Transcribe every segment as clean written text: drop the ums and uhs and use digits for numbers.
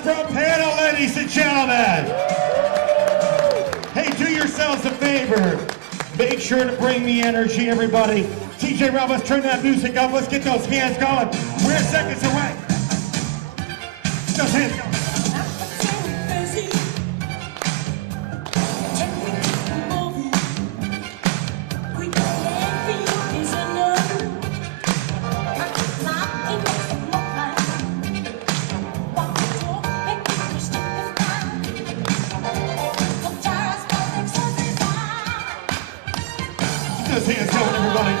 Hasbro panel, ladies and gentlemen. Hey, do yourselves a favor. Make sure to bring the energy, everybody. TJ Rob, let's turn that music up. Let's get those hands going. We're seconds away. Those hands going. Those hands going, everybody.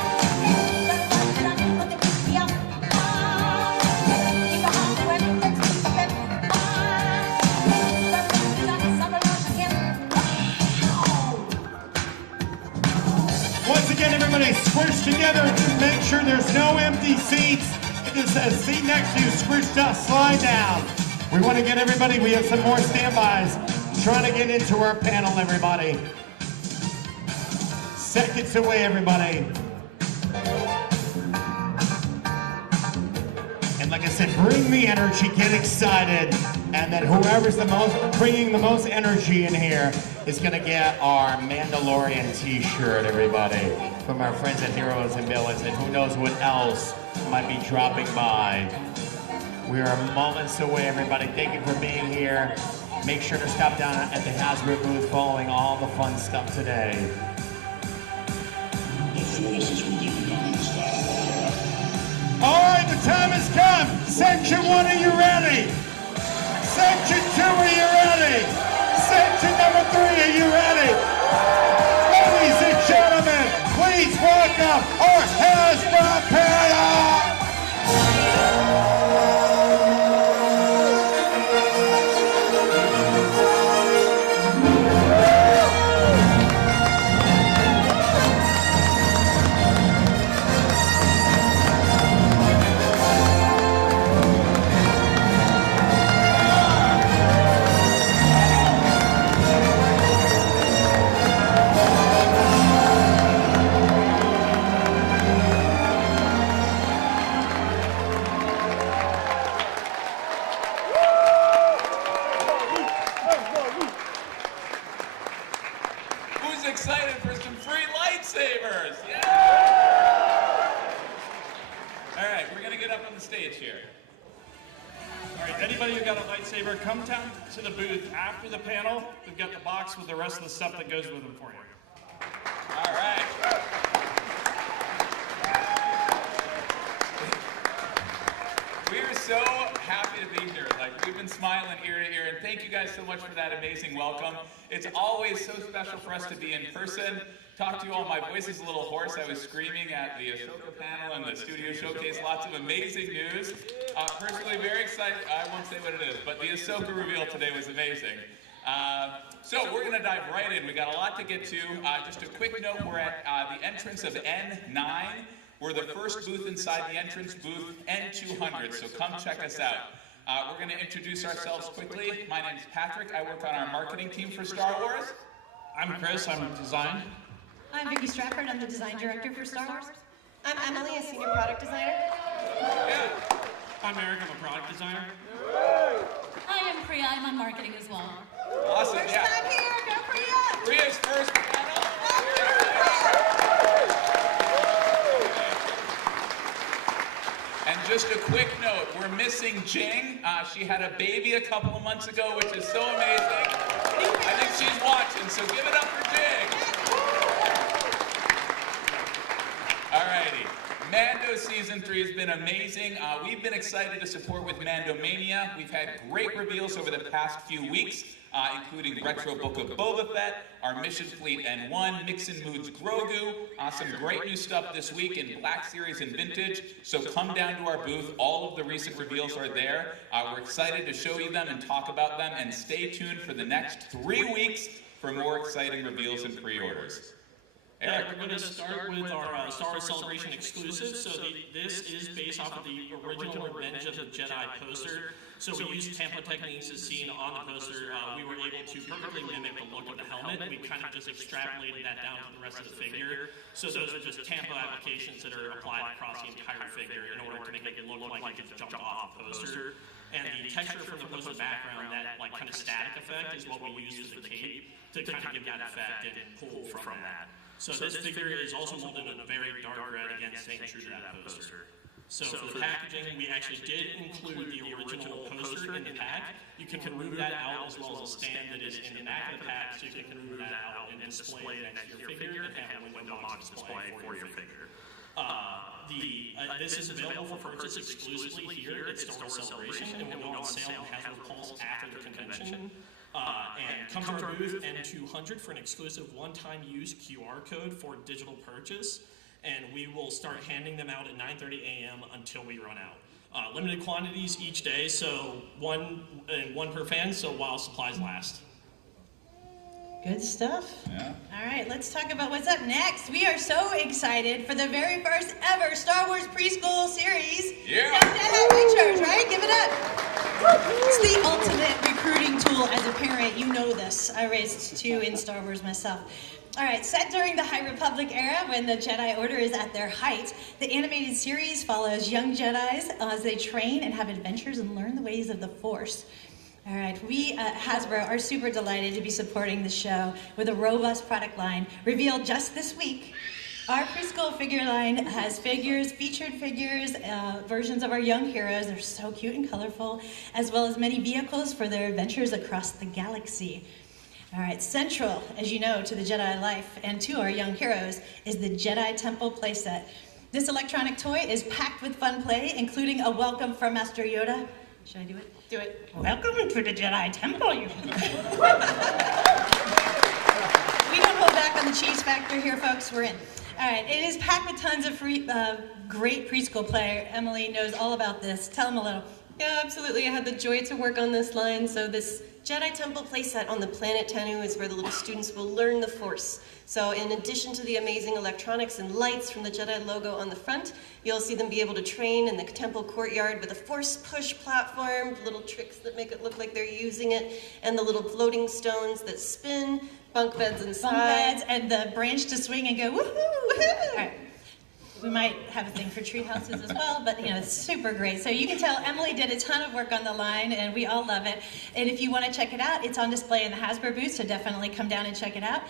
Once again, everybody squish together. Make sure there's no empty seats. It says seat next to you, squish up, slide down. We want to get everybody, we have some more standbys. Trying to get into our panel, everybody. Seconds away, everybody. And like I said, bring the energy, get excited, and then whoever's bringing the most energy in here is gonna get our Mandalorian t-shirt, everybody, from our friends at Heroes and Villains, and who knows what else might be dropping by. We are moments away, everybody. Thank you for being here. Make sure to stop down at the Hasbro booth following all the fun stuff today. All right, the time has come. Section 1, are you ready? Section 2, are you ready? Section number 3, are you ready? Ladies and gentlemen, please welcome our Hasbro panel. Excited for some free lightsabers! Yeah! All right, we're gonna get up on the stage here. All right, anybody who got a lightsaber, come down to the booth after the panel. We've got the box with the rest of the stuff that goes with them for you. All right. We are so happy to be here. Like, we've been smiling ear to ear, and thank you guys so much for that amazing welcome. It's always so special for us to be in person, talk to you all. My voice is a little hoarse. I was screaming at the Ahsoka panel and the studio showcase. Lots of amazing news. Personally, very excited. I won't say what it is, but the Ahsoka reveal today was amazing. So we're going to dive right in. We got a lot to get to. Just a quick note, we're at the entrance of N9. We're the first booth inside the entrance, booth N200, so come check us out. We're going to introduce ourselves quickly. My name's Patrick. I work on our marketing team for Star Wars. I'm Chris. I'm design. I'm Vicki Stratford. I'm the design director for Star Wars. I'm Emily, a senior product designer. Yeah. I'm Eric. I'm a product designer. Hi, I'm Priya. I'm on marketing as well. Awesome. First Yeah. time here, go Priya! Priya's first panel. And just a quick note, we're missing Jing. She had a baby a couple of months ago, which is so amazing. I think she's watching, so give it up for Jing. Alrighty. Mando Season 3 has been amazing. We've been excited to support with Mando Mania. We've had great reveals over the past few weeks, including Retro Book of Boba Fett, our Mission Fleet N1, Mixin' Moods Grogu, some great new stuff this week in Black Series and Vintage. So come down to our booth. All of the recent reveals are there. We're excited to show you them and talk about them, and stay tuned for the next 3 weeks for more exciting reveals and pre-orders. Yeah, we're going to start with our Star Wars Celebration exclusive. So this is based off of the original Revenge of the Jedi poster. So we used Tampa techniques as seen on the poster. We were able to perfectly mimic the look of the helmet. We kind of just extrapolated that down to the rest of the figure. So those are just Tampa applications that are applied across the entire figure in order to make it look like it just jumped off the poster. And the texture from the poster background, that like kind of static effect, is what we use for the cape to kind of give that effect and pull from that. So this figure is also molded in a very dark red, again, staying true to that poster. So for the packaging, we actually did include the original poster in the pack. You can remove that out as well as a stand that is in the back of the pack, so you can remove that out and display it next to your figure and have a window box display for your figure. This is available for purchase exclusively here at Star Wars Celebration, and will go on sale on Hasbro Pulse after the convention. And come to our booth N200 for an exclusive one-time use QR code for digital purchase, and we will start handing them out at 9:30 a.m. until we run out. Limited quantities each day, so one per fan, so while supplies last. Good stuff. Yeah. All right, let's talk about what's up next. We are so excited for the very first ever Star Wars preschool series. Yeah. Jedi Adventures, right? Give it up. It's the ultimate recruiting tool as a parent. You know this. I raised two in Star Wars myself. All right, set during the High Republic era when the Jedi Order is at their height, the animated series follows young Jedis as they train and have adventures and learn the ways of the Force. All right, we at Hasbro are super delighted to be supporting the show with a robust product line revealed just this week. Our preschool figure line has figures, featured figures, versions of our young heroes. They're so cute and colorful, as well as many vehicles for their adventures across the galaxy. All right, central, as you know, to the Jedi life and to our young heroes is the Jedi Temple playset. This electronic toy is packed with fun play, including a welcome from Master Yoda. Should I do it? Do it. Welcome to the Jedi Temple. We don't hold back on the cheese factor here, folks. We're in. All right, it is packed with tons of free, great preschool play. Emily knows all about this. Tell them a little. Yeah, absolutely. I had the joy to work on this line. So this Jedi Temple playset on the planet Tanu is where the little students will learn the Force. So in addition to the amazing electronics and lights from the Jedi logo on the front, you'll see them be able to train in the temple courtyard with a Force push platform, little tricks that make it look like they're using it, and the little floating stones that spin, bunk beds inside. Bunk beds and the branch to swing and go woohoo, woohoo. All right. We might have a thing for tree houses as well, but you know, it's super great. So you can tell Emily did a ton of work on the line and we all love it. And if you want to check it out, it's on display in the Hasbro booth, so definitely come down and check it out.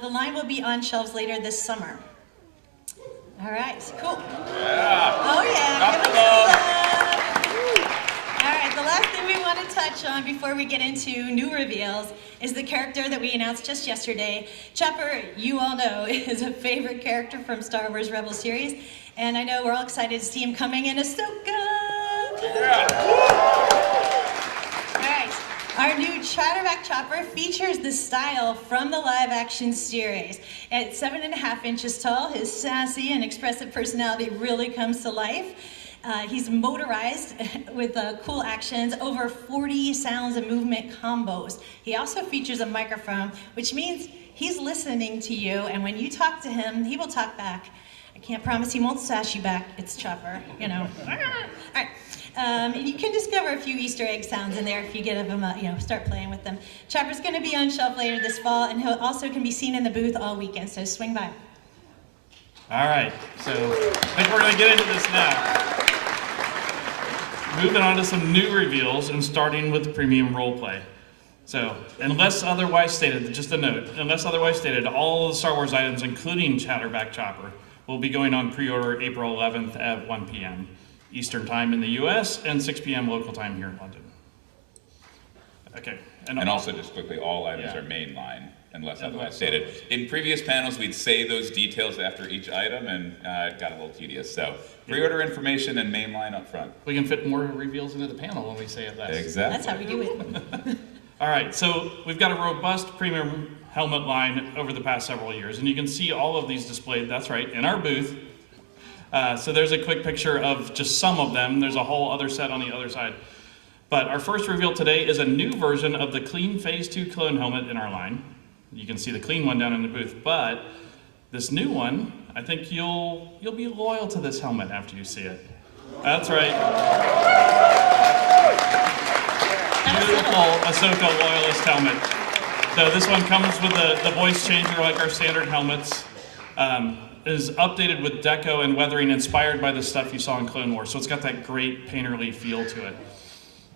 The line will be on shelves later this summer. All right, cool. Yeah. Oh yeah, give us some love. All right, the last thing we want to touch on before we get into new reveals is the character that we announced just yesterday. Chopper, you all know, is a favorite character from Star Wars Rebels series, and I know we're all excited to see him coming in Ahsoka. Yeah. All right, our new Chatterback Chopper features the style from the live-action series. At 7.5 inches tall, his sassy and expressive personality really comes to life. He's motorized with cool actions, over 40 sounds and movement combos. He also features a microphone, which means he's listening to you, and when you talk to him, he will talk back. I can't promise he won't sass you back. It's Chopper, you know. All right. And you can discover a few Easter egg sounds in there if you get them, start playing with them. Chopper's going to be on shelf later this fall, and he also can be seen in the booth all weekend, so swing by. All right, so I think we're going to get into this now. Moving on to some new reveals and starting with the premium roleplay. So, unless otherwise stated, just a note, unless otherwise stated, all of the Star Wars items, including Chatterback Chopper, will be going on pre-order April 11th at 1 p.m. Eastern Time in the US and 6 p.m. local time here in London. Okay. And also just quickly, all items are mainline, unless otherwise stated. In previous panels, we'd say those details after each item, and it got a little tedious. So pre-order information and mainline up front. We can fit more reveals into the panel when we say it less. Exactly. That's how we do it. All right, so we've got a robust premium helmet line over the past several years, and you can see all of these displayed, that's right, in our booth. So there's a quick picture of just some of them. There's a whole other set on the other side. But our first reveal today is a new version of the clean Phase 2 clone helmet in our line. You can see the clean one down in the booth, but this new one, I think you'll be loyal to this helmet after you see it. That's right. Beautiful Ahsoka Loyalist helmet. So this one comes with the voice changer like our standard helmets. Is updated with deco and weathering inspired by the stuff you saw in Clone Wars. So it's got that great painterly feel to it.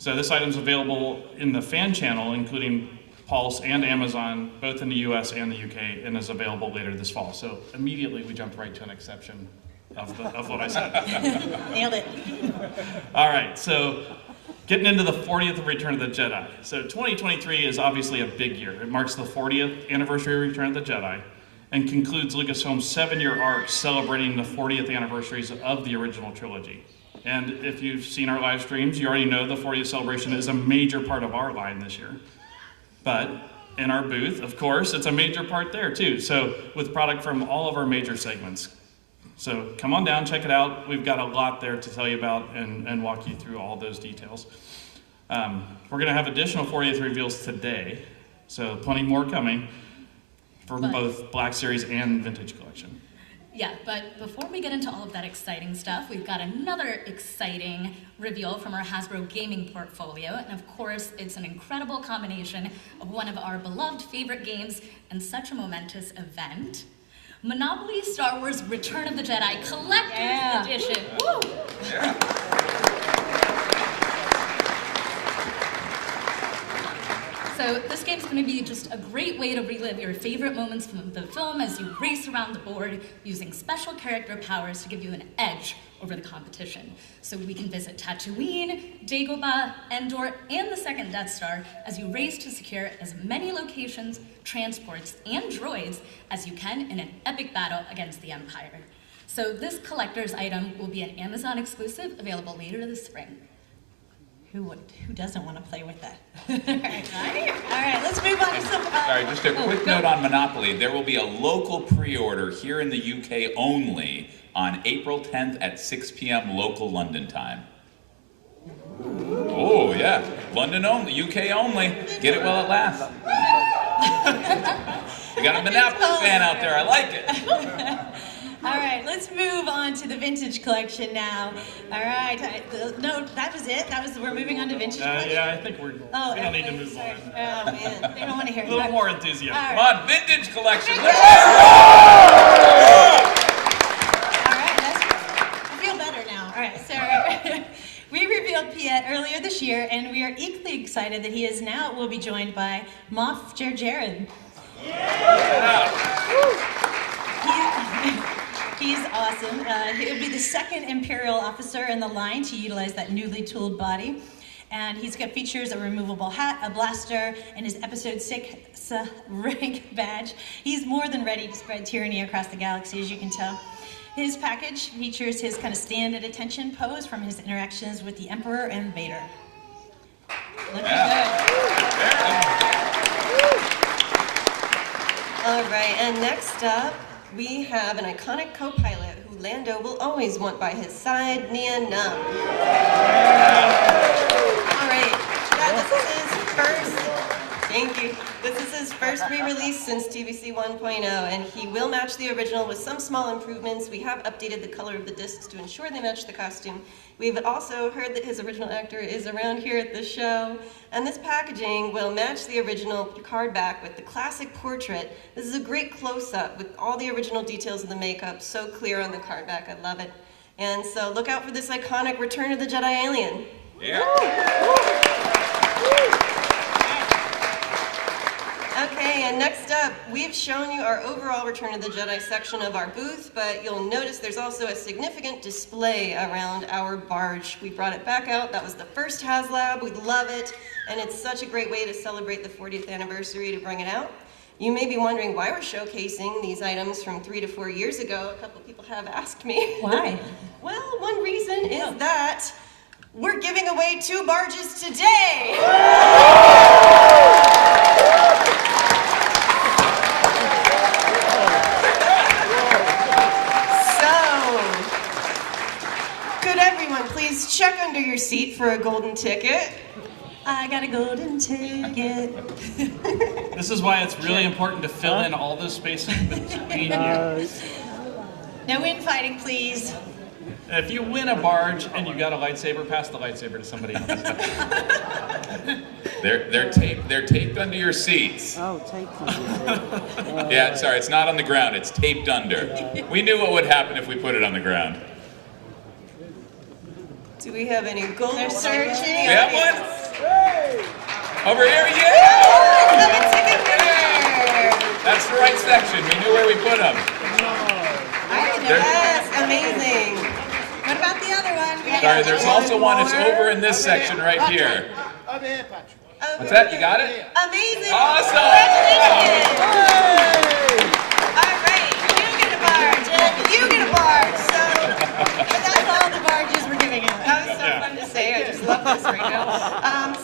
So this item's available in the fan channel, including Pulse and Amazon, both in the US and the UK, and is available later this fall. So immediately we jumped right to an exception of what I said. Nailed it. All right, so getting into the 40th of Return of the Jedi. So 2023 is obviously a big year. It marks the 40th anniversary of Return of the Jedi and concludes Lucasfilm's 7-year arc celebrating the 40th anniversaries of the original trilogy. And if you've seen our live streams, you already know the 40th celebration is a major part of our line this year. But in our booth, of course, it's a major part there too. So with product from all of our major segments. So come on down, check it out. We've got a lot there to tell you about and walk you through all those details. We're gonna have additional 40th reveals today. So plenty more coming from both Black Series and Vintage Collection. Yeah, but before we get into all of that exciting stuff, we've got another exciting reveal from our Hasbro gaming portfolio. And of course, it's an incredible combination of one of our beloved favorite games and such a momentous event. Monopoly Star Wars Return of the Jedi Collector's Edition. Woo! So this game's going to be just a great way to relive your favorite moments from the film as you race around the board using special character powers to give you an edge over the competition. So we can visit Tatooine, Dagobah, Endor, and the second Death Star as you race to secure as many locations, transports, and droids as you can in an epic battle against the Empire. So this collector's item will be an Amazon exclusive available later this spring. Who doesn't want to play with that? All right, let's move on to some... Sorry, just a quick note on Monopoly. There will be a local pre-order here in the UK only on April 10th at 6 p.m. local London time. Oh, yeah. London only, UK only. Get it while it lasts. We got a Monopoly fan out there. I like it. All right, let's move on to the vintage collection now. All right, no, that was it. We're moving on to vintage collection. Yeah, I think we don't need to move on. Oh man, they don't want to hear it. A little more enthusiasm. Come on, vintage collection. All right, I feel better now. All right, so we revealed Piet earlier this year, and we are equally excited that he will be joined by Moff Jared. He's awesome. He'll be the second Imperial officer in the line to utilize that newly tooled body. And he's got features a removable hat, a blaster, and his Episode 6 rank badge. He's more than ready to spread tyranny across the galaxy, as you can tell. His package features his kind of stand at attention pose from his interactions with the Emperor and Vader. Looking good. All right, and next up, we have an iconic co-pilot who Lando will always want by his side, Nia Num. All right, yeah, this is his first, thank you. This is his first re-release since TVC 1.0, and he will match the original with some small improvements. We have updated the color of the discs to ensure they match the costume. We've also heard that his original actor is around here at the show, and this packaging will match the original card back with the classic portrait. This is a great close-up with all the original details of the makeup, so clear on the card back. I love it. And so look out for this iconic Return of the Jedi alien. Yeah. Okay, and next up, we've shown you our overall Return of the Jedi section of our booth, but you'll notice there's also a significant display around our barge. We brought it back out. That was the first HasLab. We love it, and it's such a great way to celebrate the 40th anniversary to bring it out. You may be wondering why we're showcasing these items from 3 to 4 years ago. A couple people have asked me. Why? Well, one reason is that we're giving away 2 barges today. Please check under your seat for a golden ticket. I got a golden ticket. This is why it's really important to fill in all those spaces between you. No infighting, please. If you win a barge and you got a lightsaber, pass the lightsaber to somebody else. They're taped under your seats. Oh, taped under. Yeah, sorry, it's not on the ground, it's taped under. We knew what would happen if we put it on the ground. Do we have any gold? They're searching. We have one? Over here, yeah! Another ticket winner. That's the right section. We knew where we put them. Yes, amazing. What about the other one? Sorry, there's also one. It's over in this section right here. What's that? You got it? Amazing. Awesome. Congratulations. All right, you get a barge, and you get a barge. So That's all the barges we're giving out. that was so fun to say. I just love this right now.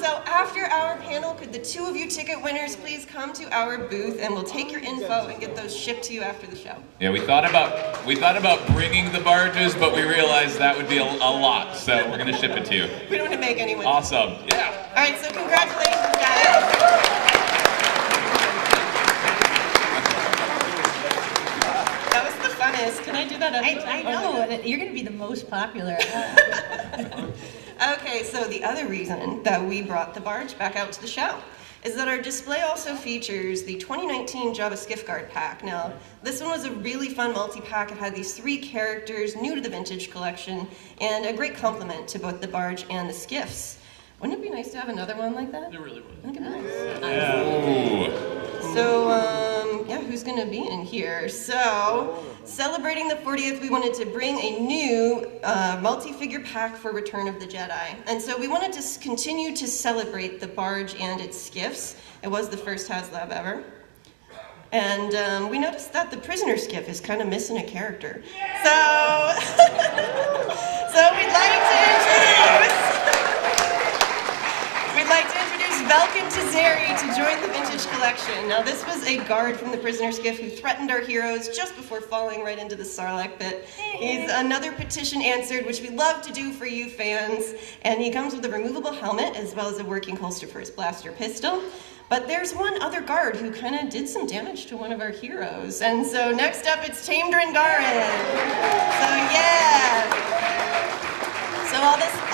So after our panel, could the two of you ticket winners please come to our booth, and we'll take your info and get those shipped to you after the show. Yeah, we thought about bringing the barges, but we realized that would be a lot, so we're gonna ship it to you. We don't want to make anyone. Awesome. Yeah. All right, so congratulations, guys. That was the funnest. Can I do that? I know that you're going to be the most popular. Okay, so the other reason that we brought the barge back out to the show is that our display also features the 2019 Jabba Skiff Guard pack. Now, this one was a really fun multi-pack. It had these 3 characters new to the vintage collection and a great complement to both the barge and the skiffs. Wouldn't it be nice to have another one like that? It really would. Wouldn't it be nice? Ooh. So, yeah, who's gonna be in here? So, celebrating the 40th, we wanted to bring a new multi-figure pack for Return of the Jedi. And so we wanted to continue to celebrate the barge and its skiffs. It was the first HasLab ever. And we noticed that the prisoner skiff is kind of missing a character. So, so we'd like to introduce Velkin Tazeri to join the vintage collection. Now, this was a guard from the prisoner skiff who threatened our heroes just before falling right into the Sarlacc pit. He's another petition answered, which we love to do for you fans. And he comes with a removable helmet as well as a working holster for his blaster pistol. But there's one other guard who kind of did some damage to one of our heroes. And so next up, it's Tamed Drengarin. So yeah. So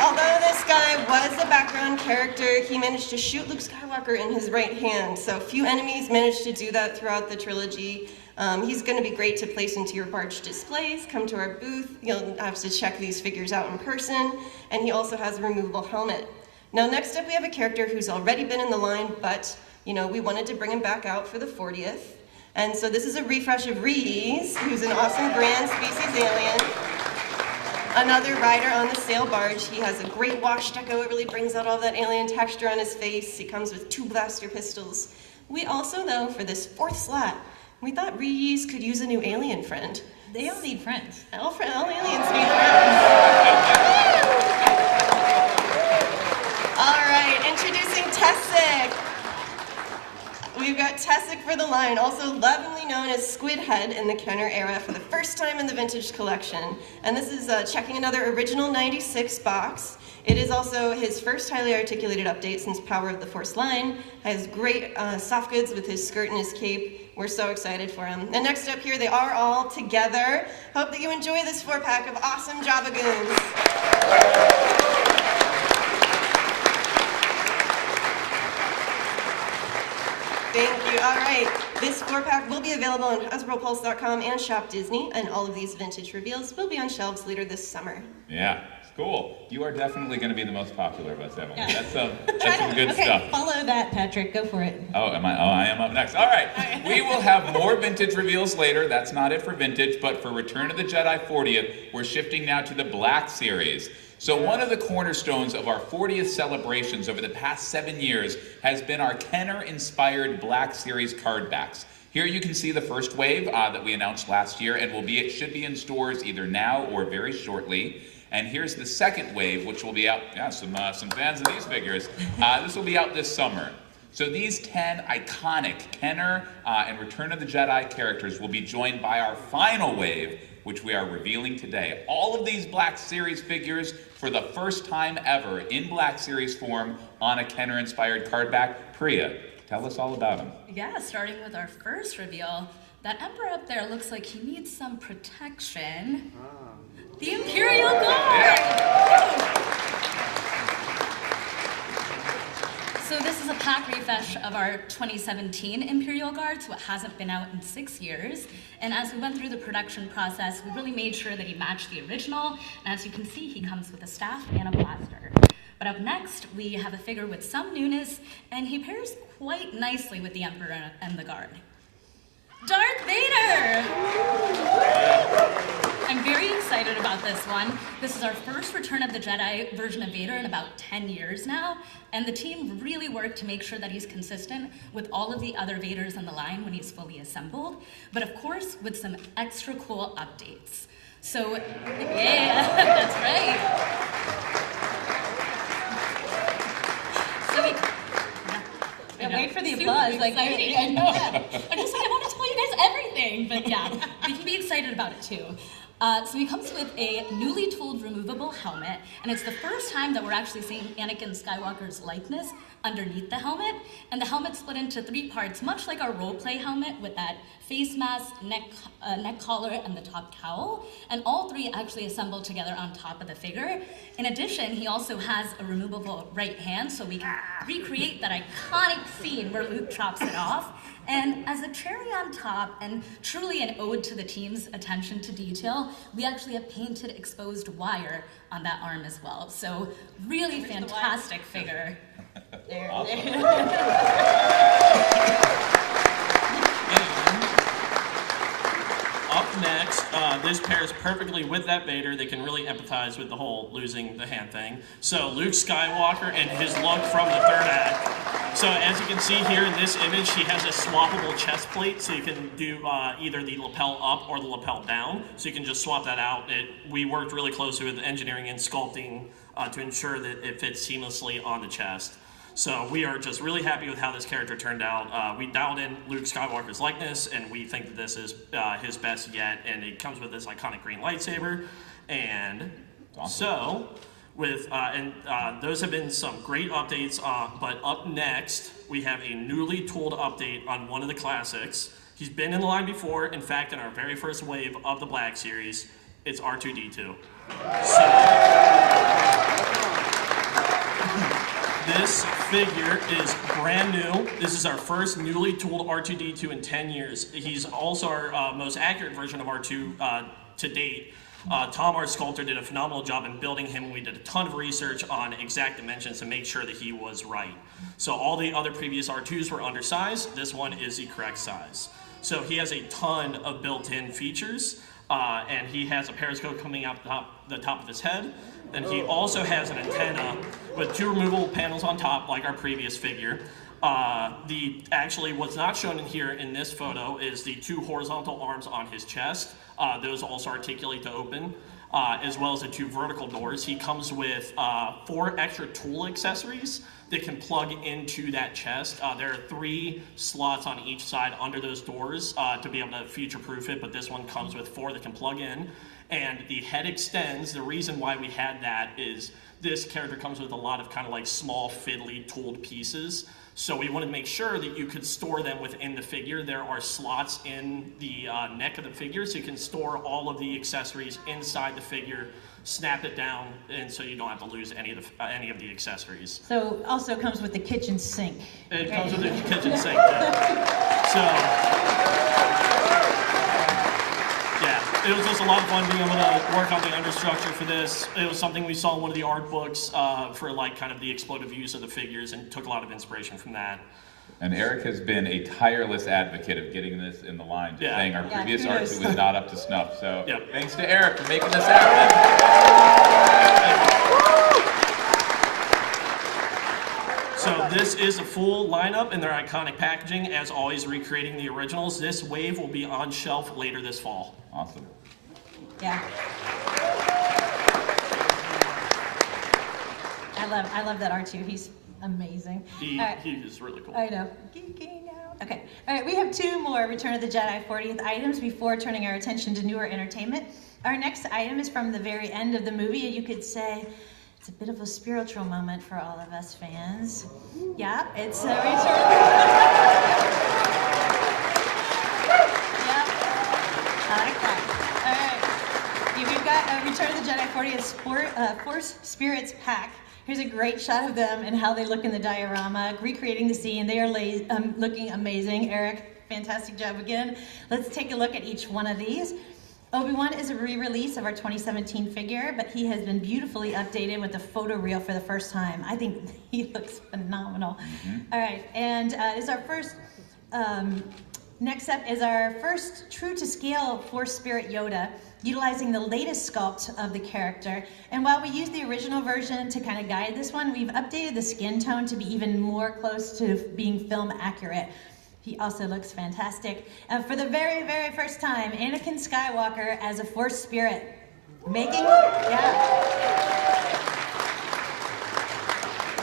although this guy was a background character, he managed to shoot Luke Skywalker in his right hand. So few enemies managed to do that throughout the trilogy. He's going to be great to place into your barge displays. Come to our booth. You'll have to check these figures out in person. And he also has a removable helmet. Now next up, we have a character who's already been in the line, but you know, we wanted to bring him back out for the 40th. And so this is a refresh of Reese, who's an awesome grand species alien. Another rider on the sail barge. He has a great wash deco. It really brings out all that alien texture on his face. He comes with 2 blaster pistols. We also, though, for this 4th slot, we thought Reese could use a new alien friend. They all need friends. All aliens need friends. All right, introducing Tessic. We've got Tessic for the line, also lovingly known as Squid Head in the Kenner era for the first time in the vintage collection. And this is checking another original 96 box. It is also his first highly articulated update since Power of the Force line. Has great soft goods with his skirt and his cape. We're so excited for him. And next up here, they are all together. Hope that you enjoy this 4-pack of awesome Jabba Goons. Thank you. All right. This 4-pack will be available on HasbroPulse.com and Shop Disney, and all of these vintage reveals will be on shelves later this summer. Yeah, it's cool. You are definitely going to be the most popular of us, Emily. Yeah. That's some good stuff. Follow that, Patrick. Go for it. Oh, I am up next. All right. We will have more vintage reveals later. That's not it for vintage, but for Return of the Jedi 40th, we're shifting now to the Black Series. So one of the cornerstones of our 40th celebrations over the past 7 years has been our Kenner-inspired Black Series card backs. Here you can see the first wave that we announced last year, and it should be in stores either now or very shortly. And here's the second wave, which will be out. Yeah, some fans of these figures. This will be out this summer. So these 10 iconic Kenner and Return of the Jedi characters will be joined by our final wave, which we are revealing today. All of these Black Series figures for the first time ever in Black Series form on a Kenner-inspired card back. Priya, tell us all about them. Yeah, starting with our first reveal, that Emperor up there looks like he needs some protection. The Imperial Guard! Yeah. So this is a pack refresh of our 2017 Imperial Guard, so it hasn't been out in 6 years. And as we went through the production process, we really made sure that he matched the original. And as you can see, he comes with a staff and a blaster. But up next, we have a figure with some newness, and he pairs quite nicely with the Emperor and the Guard. Darth Vader! I'm very excited about this one. This is our first Return of the Jedi version of Vader in about 10 years now, and the team really worked to make sure that he's consistent with all of the other Vaders in the line when he's fully assembled, but of course with some extra cool updates. So, yeah, that's right. So wait for the applause. Exciting. I know. I'm just like, I want to tell you guys everything. But yeah, we can be excited about it too. So he comes with a newly tooled removable helmet, and it's the first time that we're actually seeing Anakin Skywalker's likeness underneath the helmet. And the helmet's split into 3 parts, much like our roleplay helmet with that face mask, neck collar, and the top cowl. And all 3 actually assemble together on top of the figure. In addition, he also has a removable right hand, so we can recreate that iconic scene where Luke chops it off. And as a cherry on top, and truly an ode to the team's attention to detail, we actually have painted exposed wire on that arm as well. So really fantastic figure. There. Up next, this pairs perfectly with that Vader. They can really empathize with the whole losing the hand thing. So Luke Skywalker and his look from the 3rd act. So as you can see here in this image, he has a swappable chest plate, so you can do either the lapel up or the lapel down. So you can just swap that out. We worked really closely with engineering and sculpting to ensure that it fits seamlessly on the chest. So we are just really happy with how this character turned out. We dialed in Luke Skywalker's likeness, and we think that this is his best yet. And it comes with this iconic green lightsaber. And so, those have been some great updates. But up next, we have a newly tooled update on one of the classics. He's been in the line before. In fact, in our very first wave of the Black Series, it's R2-D2. So, this figure is brand new. This is our first newly tooled R2-D2 in 10 years. He's also our most accurate version of R2 to date. Tom, our sculptor, did a phenomenal job in building him. We did a ton of research on exact dimensions to make sure that he was right. So all the other previous R2s were undersized. This one is the correct size. So he has a ton of built-in features, and he has a periscope coming out the top of his head. And he also has an antenna with 2 removable panels on top, like our previous figure. Actually, what's not shown in here in this photo is the 2 horizontal arms on his chest. Those also articulate to open, as well as the 2 vertical doors. He comes with 4 extra tool accessories that can plug into that chest. There are 3 slots on each side under those doors to be able to future-proof it, but this one comes with 4 that can plug in. And the head extends. The reason why we had that is this character comes with a lot of kind of like small, fiddly, tooled pieces. So we wanted to make sure that you could store them within the figure. There are slots in the neck of the figure, so you can store all of the accessories inside the figure, snap it down, and so you don't have to lose any of the accessories. So also comes with the kitchen sink. It comes with the kitchen sink. Yeah. So. Yeah, it was just a lot of fun being able to work on the understructure for this. It was something we saw in one of the art books for like kind of the explosive use of the figures, and took a lot of inspiration from that. And Eric has been a tireless advocate of getting this in the line, just saying our previous R2 was not up to snuff. So thanks to Eric for making this happen. So this is a full lineup in their iconic packaging, as always recreating the originals. This wave will be on shelf later this fall. Awesome. Yeah. I love that R2. He's amazing. He is really cool. I know. Geeking out. Okay. All right. We have 2 more Return of the Jedi 40th items before turning our attention to newer entertainment. Our next item is from the very end of the movie, and you could say it's a bit of a spiritual moment for all of us fans. Yeah, it's a Return of the Yeah. I like that. All right. We've got a Return of the Jedi 40th Force Spirits pack Here's a great shot of them and how they look in the diorama, recreating the scene. They are looking amazing. Eric, fantastic job again. Let's take a look at each one of these. Obi-Wan is a re-release of our 2017 figure, but he has been beautifully updated with a photo reel for the first time. I think he looks phenomenal. All right, and is our first, next up is our first true-to-scale Force Spirit Yoda, utilizing the latest sculpt of the character. And while we used the original version to kind of guide this one, we've updated the skin tone to be even more close to being film accurate. He also looks fantastic. And for the very, very first time, Anakin Skywalker as a Force Spirit.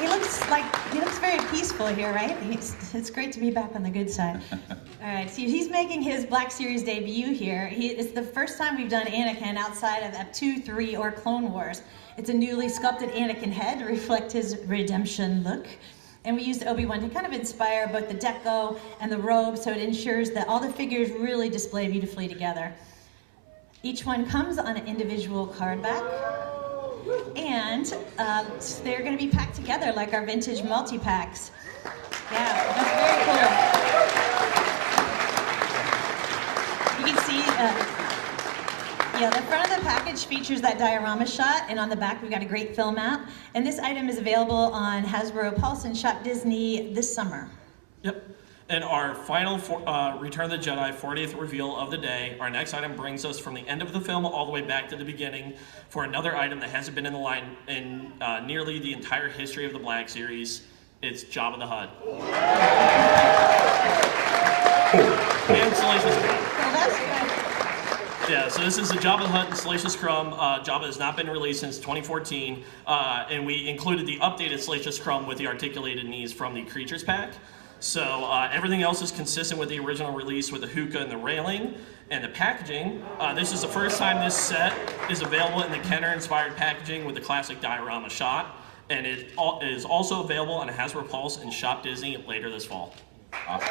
He looks very peaceful here, right? It's great to be back on the good side. All right, so he's making his Black Series debut here. It's the first time we've done Anakin outside of Ep 2, 3, or Clone Wars. It's a newly sculpted Anakin head to reflect his redemption look. And we used Obi-Wan to kind of inspire both the deco and the robe, so it ensures that all the figures really display beautifully together. Each one comes on an individual card back, and they're going to be packed together like our vintage multi-packs. Yeah, that's very cool. You can see, the front of the package features that diorama shot, and on the back we've got a great film out. And this item is available on Hasbro Pulse and Shop Disney this summer. Yep. And our final Return of the Jedi 40th reveal of the day, our next item brings us from the end of the film all the way back to the beginning for another item that hasn't been in the line in nearly the entire history of the Black Series. It's Jabba the Hutt. And Salacious Crumb. Oh, that's good. Yeah, so this is the Jabba the Hutt and Salacious Crumb. Jabba has not been released since 2014, and we included the updated Salacious Crumb with the articulated knees from the Creatures Pack. So everything else is consistent with the original release with the hookah and the railing and the packaging. This is the first time this set is available in the Kenner-inspired packaging with the classic diorama shot, and it is also available on Hasbro Pulse and Shop Disney later this fall. Awesome.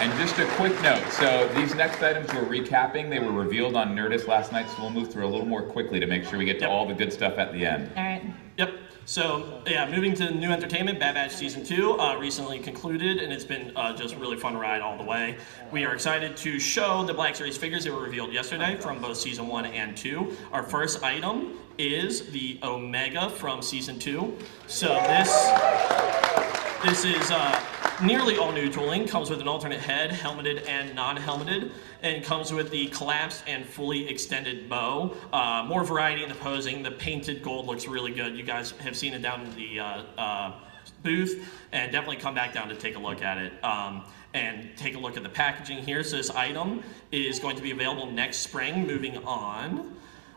And just a quick note, so these next items we're recapping, they were revealed on Nerdist last night, so we'll move through a little more quickly to make sure we get to all the good stuff at the end. All right. Yep. So, yeah, moving to new entertainment, Bad Batch Season 2 recently concluded, and it's been just a really fun ride all the way. We are excited to show the Black Series figures that were revealed yesterday from both Season 1 and 2. Our first item is the Omega from Season 2. So this is nearly all new tooling, comes with an alternate head, helmeted and non-helmeted, and comes with the collapsed and fully extended bow. More variety in the posing. The painted gold looks really good. You guys have seen it down in the booth, and definitely come back down to take a look at it. And take a look at the packaging here. So this item is going to be available next spring. Moving on.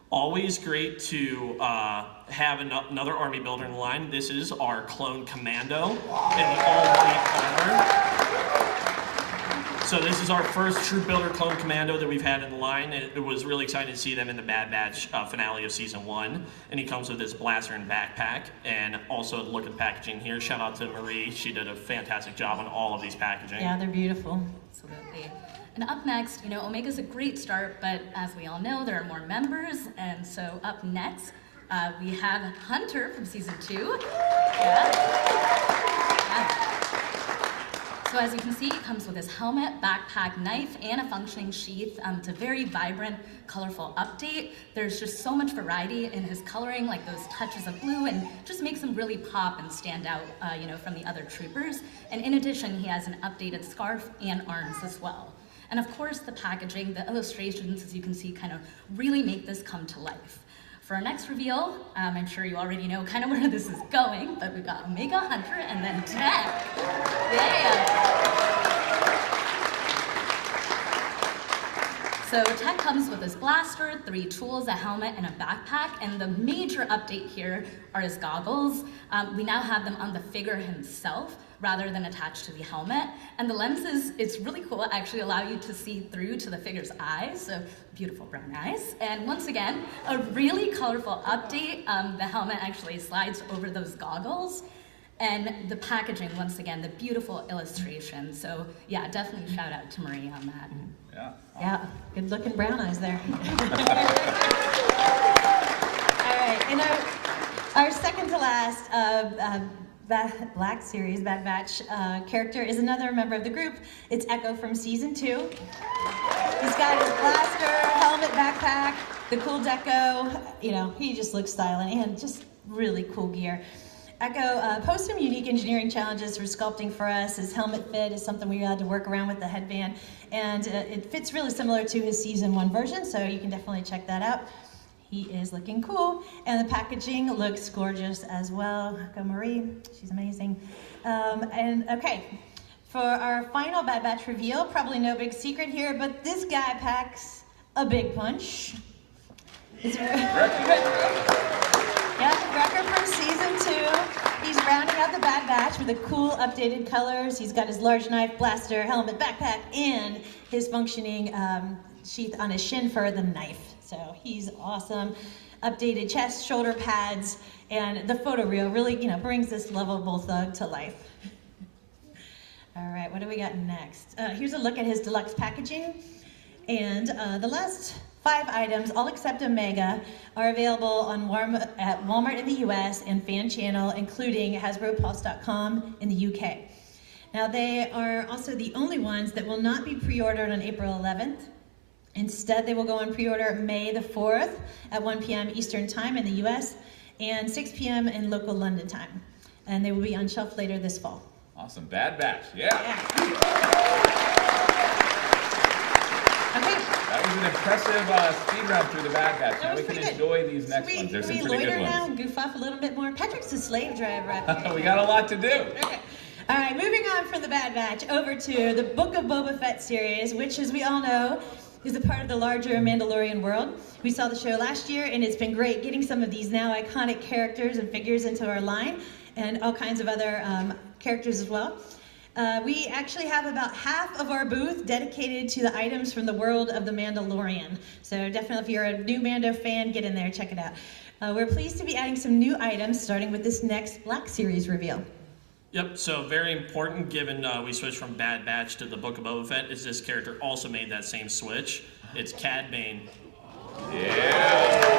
Always great to have another army builder in the line. This is our Clone Commando in the all-white armor. So this is our first Troop Builder Clone Commando that we've had in the line. It was really exciting to see them in the Bad Batch finale of Season 1. And he comes with his blaster and backpack. And also look at the packaging here. Shout out to Marie. She did a fantastic job on all of these packaging. Yeah, they're beautiful. Absolutely. And up next, Omega's a great start, but as we all know, there are more members. And so up next, we have Hunter from Season 2. Yeah. So as you can see, it comes with his helmet, backpack, knife, and a functioning sheath. It's a very vibrant, colorful update. There's just so much variety in his coloring, like those touches of blue, and just makes him really pop and stand out, from the other troopers. And in addition, he has an updated scarf and arms as well. And of course, the packaging, the illustrations, as you can see, kind of really make this come to life. For our next reveal, I'm sure you already know kind of where this is going, but we've got Omega, Hunter, and then Tech. Yeah. So Tech comes with his blaster, 3 tools, a helmet, and a backpack, and the major update here are his goggles. We now have them on the figure himself, rather than attached to the helmet. And the lenses, it's really cool, actually allow you to see through to the figure's eyes, so beautiful brown eyes. And once again, a really colorful update. The helmet actually slides over those goggles. And the packaging, once again, the beautiful illustration. So yeah, definitely shout out to Marie on that. Yeah, Yeah, good looking brown eyes there. All right, and our second to last Black Series, Bad Batch character is another member of the group. It's Echo from season 2. He's got his blaster, helmet, backpack, the cool deco. You know, he just looks styling and just really cool gear. Echo posed some unique engineering challenges for sculpting for us. His helmet fit is something we had to work around with the headband, and it fits really similar to his season 1 version, so you can definitely check that out. He is looking cool, and the packaging looks gorgeous as well. Go Marie, she's amazing. And okay, for our final Bad Batch reveal, probably no big secret here, but this guy packs a big punch. It's Wrecker from season 2. He's rounding out the Bad Batch with the cool updated colors. He's got his large knife, blaster, helmet, backpack, and his functioning sheath on his shin for the knife. So he's awesome. Updated chest, shoulder pads, and the photo reel really, brings this lovable thug to life. All right, what do we got next? Here's a look at his deluxe packaging. And the last 5 items, all except Omega, are available at Walmart in the US and Fan Channel, including HasbroPulse.com in the UK. Now, they are also the only ones that will not be pre-ordered on April 11th. Instead, they will go on pre-order May the 4th at 1 p.m. Eastern Time in the US and 6 p.m. in local London time. And they will be on shelf later this fall. Awesome. Bad Batch. Yeah. Okay. That was an impressive speed run through the Bad Batch. Now we can enjoy these next ones. There's some pretty good ones. Now, goof off a little bit more. Patrick's a slave driver up here. We got a lot to do. Okay. All right, moving on from the Bad Batch over to the Book of Boba Fett series, which, as we all know, is a part of the larger Mandalorian world. We saw the show last year, and it's been great getting some of these now iconic characters and figures into our line, and all kinds of other characters as well. We actually have about half of our booth dedicated to the items from the world of the Mandalorian. So definitely, if you're a new Mando fan, get in there, check it out. We're pleased to be adding some new items, starting with this next Black Series reveal. Yep, so very important given we switched from Bad Batch to the Book of Boba Fett is this character also made that same switch. It's Cad Bane. Yeah.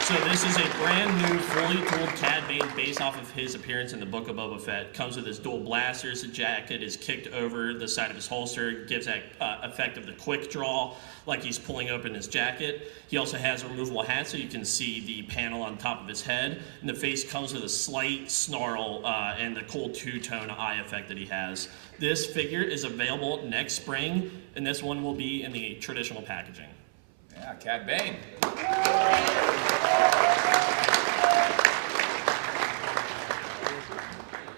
So this is a brand new, fully tooled Cad Bane based off of his appearance in the Book of Boba Fett. Comes with his dual blasters, the jacket is kicked over the side of his holster, gives that effect of the quick draw, like he's pulling open his jacket. He also has a removable hat so you can see the panel on top of his head. And the face comes with a slight snarl and the cool two-tone eye effect that he has. This figure is available next spring, and this one will be in the traditional packaging. Yeah, Cad Bane.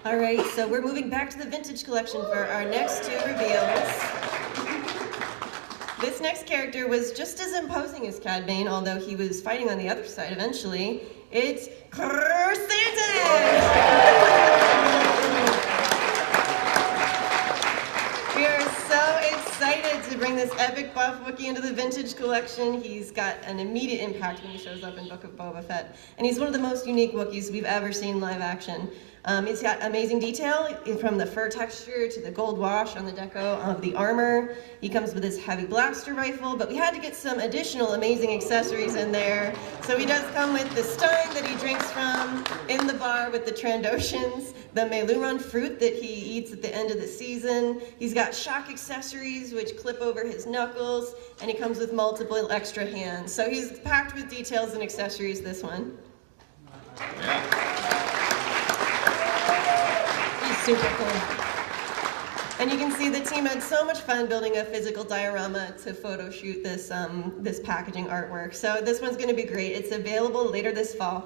All right, so we're moving back to the vintage collection for our next 2 reveals. This next character was just as imposing as Cad Bane, although he was fighting on the other side eventually. It's Chrysanthemum! We are so excited to bring this epic buff Wookiee into the vintage collection. He's got an immediate impact when he shows up in Book of Boba Fett, and he's one of the most unique Wookiees we've ever seen live action. It's got amazing detail from the fur texture to the gold wash on the deco of the armor. He comes with his heavy blaster rifle, but we had to get some additional amazing accessories in there. So he does come with the stein that he drinks from in the bar with the Trandoshans, the Meluron fruit that he eats at the end of the season. He's got shock accessories which clip over his knuckles, and he comes with multiple extra hands. So he's packed with details and accessories, this one. Yeah. Super cool. And you can see the team had so much fun building a physical diorama to photo shoot this this packaging artwork. So this one's going to be great. It's available later this fall.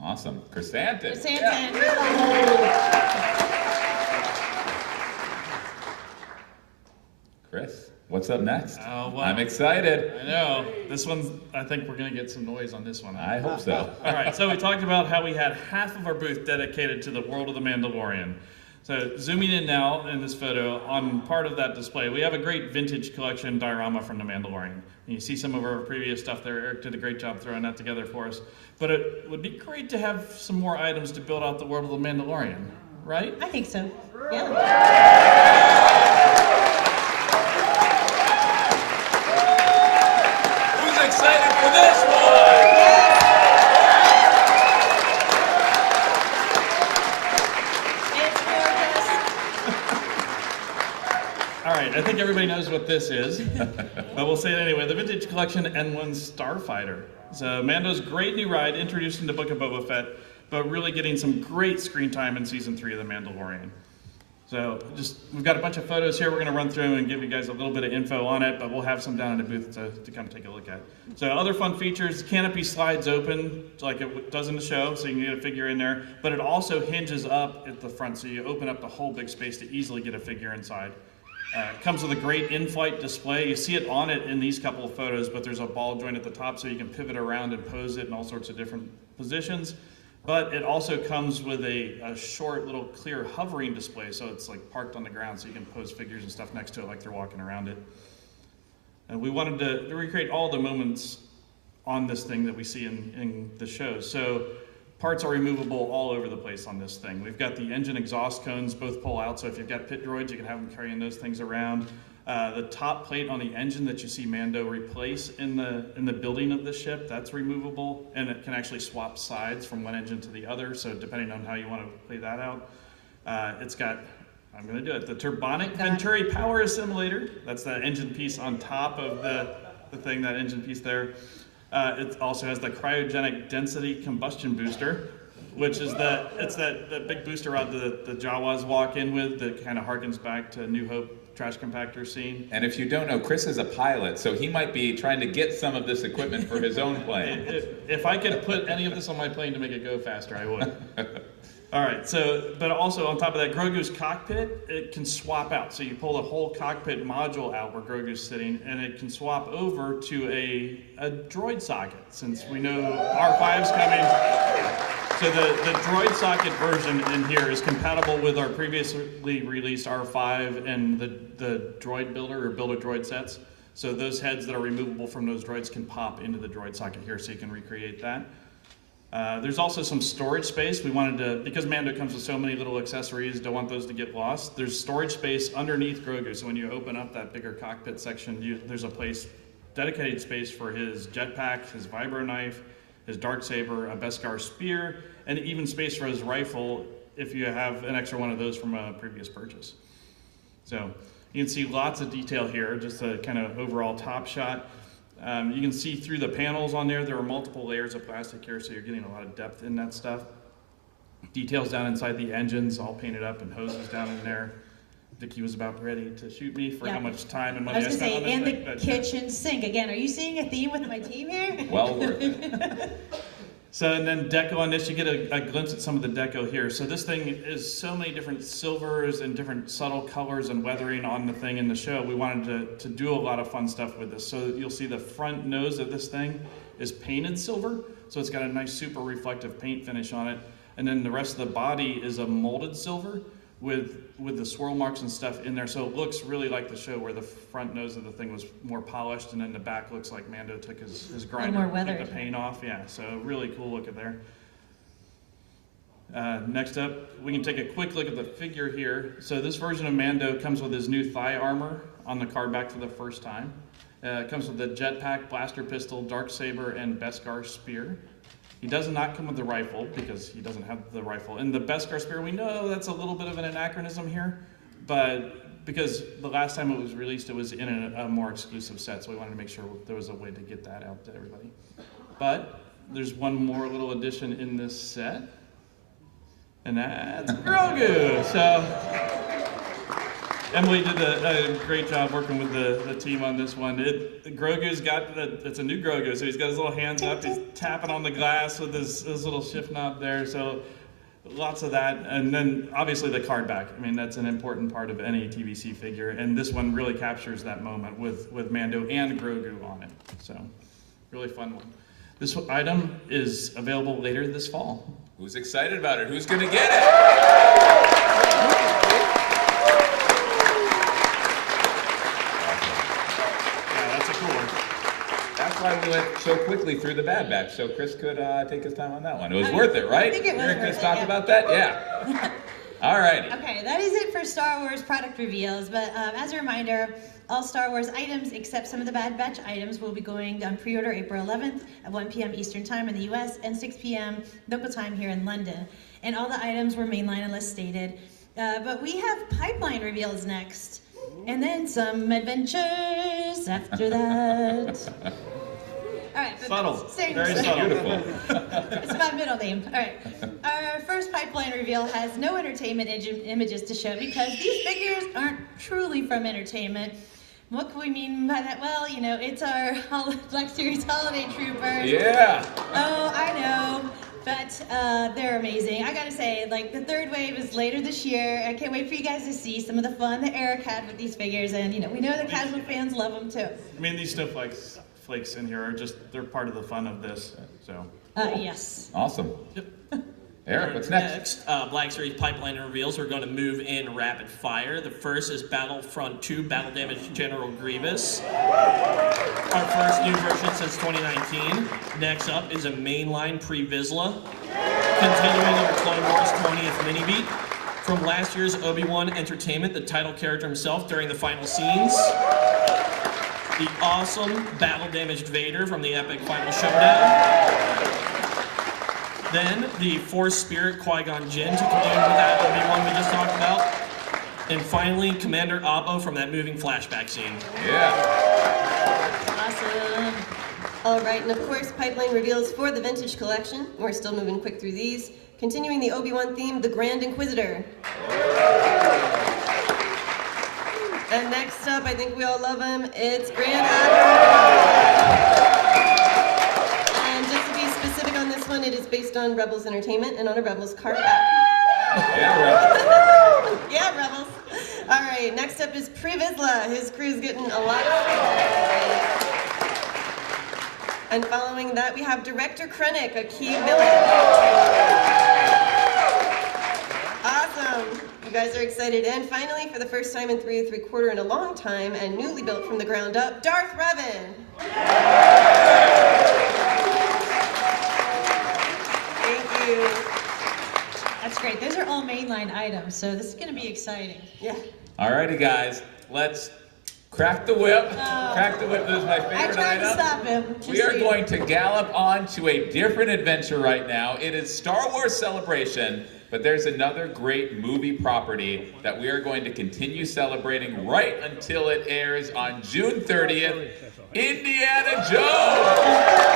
Awesome. Chrysanthemum. Chrysanthemum. Yeah. Chris, what's up next? Well, I'm excited. I know. This one's, I think we're going to get some noise on this one. I hope so. All right, so we talked about how we had half of our booth dedicated to the world of the Mandalorian. So zooming in now in this photo, on part of that display, we have a great vintage collection diorama from the Mandalorian. And you see some of our previous stuff there. Eric did a great job throwing that together for us. But it would be great to have some more items to build out the world of the Mandalorian, right? I think so. Yeah. knows what this is, but we'll say it anyway. The Vintage Collection N1 Starfighter. So Mando's great new ride, introduced into Book of Boba Fett, but really getting some great screen time in Season 3 of The Mandalorian. So we've got a bunch of photos here we're going to run through and give you guys a little bit of info on it, but we'll have some down in the booth to come take a look at. So other fun features, canopy slides open like it does in the show, so you can get a figure in there, but it also hinges up at the front, so you open up the whole big space to easily get a figure inside. It comes with a great in-flight display. You see it on it in these couple of photos, but there's a ball joint at the top so you can pivot around and pose it in all sorts of different positions. But it also comes with a short little clear hovering display, so it's like parked on the ground so you can pose figures and stuff next to it like they're walking around it. And we wanted to recreate all the moments on this thing that we see in the show. So parts are removable all over the place on this thing. We've got the engine exhaust cones both pull out, so if you've got pit droids, you can have them carrying those things around. The top plate on the engine that you see Mando replace in the building of the ship, that's removable, and it can actually swap sides from one engine to the other, so depending on how you want to play that out. It's got, I'm going to do it, the Turbonic Venturi Power Assimilator. That's the engine piece on top of the thing, that engine piece there. It also has the Cryogenic Density Combustion Booster, which is that big booster rod that the Jawas walk in with that kind of harkens back to New Hope trash compactor scene. And if you don't know, Chris is a pilot, so he might be trying to get some of this equipment for his own plane. If I could put any of this on my plane to make it go faster, I would. All right, so, but also on top of that, Grogu's cockpit, it can swap out. So you pull the whole cockpit module out where Grogu's sitting, and it can swap over to a droid socket, since we know R5's coming. So the droid socket version in here is compatible with our previously released R5 and the droid builder or builder droid sets. So those heads that are removable from those droids can pop into the droid socket here, so you can recreate that. There's also some storage space. We wanted to, because Mando comes with so many little accessories, don't want those to get lost. There's storage space underneath Grogu, so when you open up that bigger cockpit section, there's a place, dedicated space for his jetpack, his vibro knife, his darksaber, a Beskar spear, and even space for his rifle if you have an extra one of those from a previous purchase. So you can see lots of detail here, just a kind of overall top shot. You can see through the panels on there. There are multiple layers of plastic here, so you're getting a lot of depth in that stuff. Details down inside the engines, all painted up, and hoses down in there. Vicky was about ready to shoot me for how much time and money I spent on this and thing. the kitchen sink. Again, are you seeing a theme with my team here? Well worth it. So, and then deco on this, you get a glimpse at some of the deco here. So this thing is so many different silvers and different subtle colors and weathering on the thing in the show. We wanted to do a lot of fun stuff with this. So you'll see the front nose of this thing is painted silver. So it's got a nice super reflective paint finish on it. And then the rest of the body is a molded silver with the swirl marks and stuff in there. So it looks really like the show where the front nose of the thing was more polished and then the back looks like Mando took his grinder and took the paint off. Yeah, so really cool look at there. Next up, we can take a quick look at the figure here. So this version of Mando comes with his new thigh armor on the card back for the first time. It comes with the jetpack, blaster pistol, darksaber, and Beskar spear. He does not come with the rifle because he doesn't have the rifle. And the Beskar spear, we know that's a little bit of an anachronism here, but because the last time it was released, it was in a more exclusive set, so we wanted to make sure there was a way to get that out to everybody. But there's one more little addition in this set, and that's Grogu. So Emily did a great job working with the team on this one. Grogu's got, it's a new Grogu, so he's got his little hands up, he's tapping on the glass with his little shift knob there, so lots of that. And then obviously the card back. I mean, that's an important part of any TVC figure, and this one really captures that moment with Mando and Grogu on it. So, really fun one. This item is available later this fall. Who's excited about it? Who's gonna get it? That's why we went so quickly through the Bad Batch, so Chris could take his time on that one. It was worth it, right? I think it was worth it. Chris talked about that? Yeah. All righty. Okay, that is it for Star Wars product reveals, but as a reminder, all Star Wars items except some of the Bad Batch items will be going on pre-order April 11th at 1 p.m. Eastern Time in the US and 6 p.m. local time here in London. And all the items were mainline unless stated. But we have pipeline reveals next. And then some adventures after that. All right. Subtle. Very Seriously. subtle. Beautiful. It's my middle name. All right. Our first pipeline reveal has no entertainment images to show because these figures aren't truly from entertainment. What can we mean by that? Well, you know, it's our Black Series Holiday Troopers. Yeah. Oh, I know. But they're amazing. I gotta say, like, the third wave is later this year. I can't wait for you guys to see some of the fun that Eric had with these figures. And, you know, we know the casual fans love them too. I mean, these snowflakes in here are just, they're part of the fun of this, so. Yes. Awesome. Eric, what's next? Black Series pipeline reveals. We're going to move in rapid fire. The first is Battlefront 2 Battle Damage General Grievous. Our first new version since 2019. Next up is a mainline pre-Vizsla. Continuing our Clone Wars 20th mini-beat. From last year's Obi-Wan Entertainment, the title character himself during the final scenes. The awesome battle damaged Vader from the epic final showdown. Then the Force Spirit Qui-Gon Jinn to commune with that Obi-Wan we just talked about. And finally, Commander Abbo from that moving flashback scene. Yeah. Awesome. All right, and of course, pipeline reveals for the Vintage Collection. We're still moving quick through these. Continuing the Obi-Wan theme, the Grand Inquisitor. And next up, I think we all love him, it's Grand Admiral. And just to be specific on this one, it is based on Rebels Entertainment and on a Rebels card back. Yeah, right. Yeah, Rebels. All right, next up is Pre-Vizsla. His crew's getting a lot. And following that, we have Director Krennic, a key villain. Awesome. You guys are excited. And finally, for the first time in 3 3/4 in a long time, and newly built from the ground up, Darth Revan. Thank you. That's great. Those are all mainline items, so this is going to be exciting. Yeah. Alrighty, guys. Let's crack the whip. Crack the whip. This is my I favorite tried item. to stop him. We are going to gallop on to a different adventure right now. It is Star Wars Celebration, but there's another great movie property that we are going to continue celebrating right until it airs on June 30th, Indiana Jones.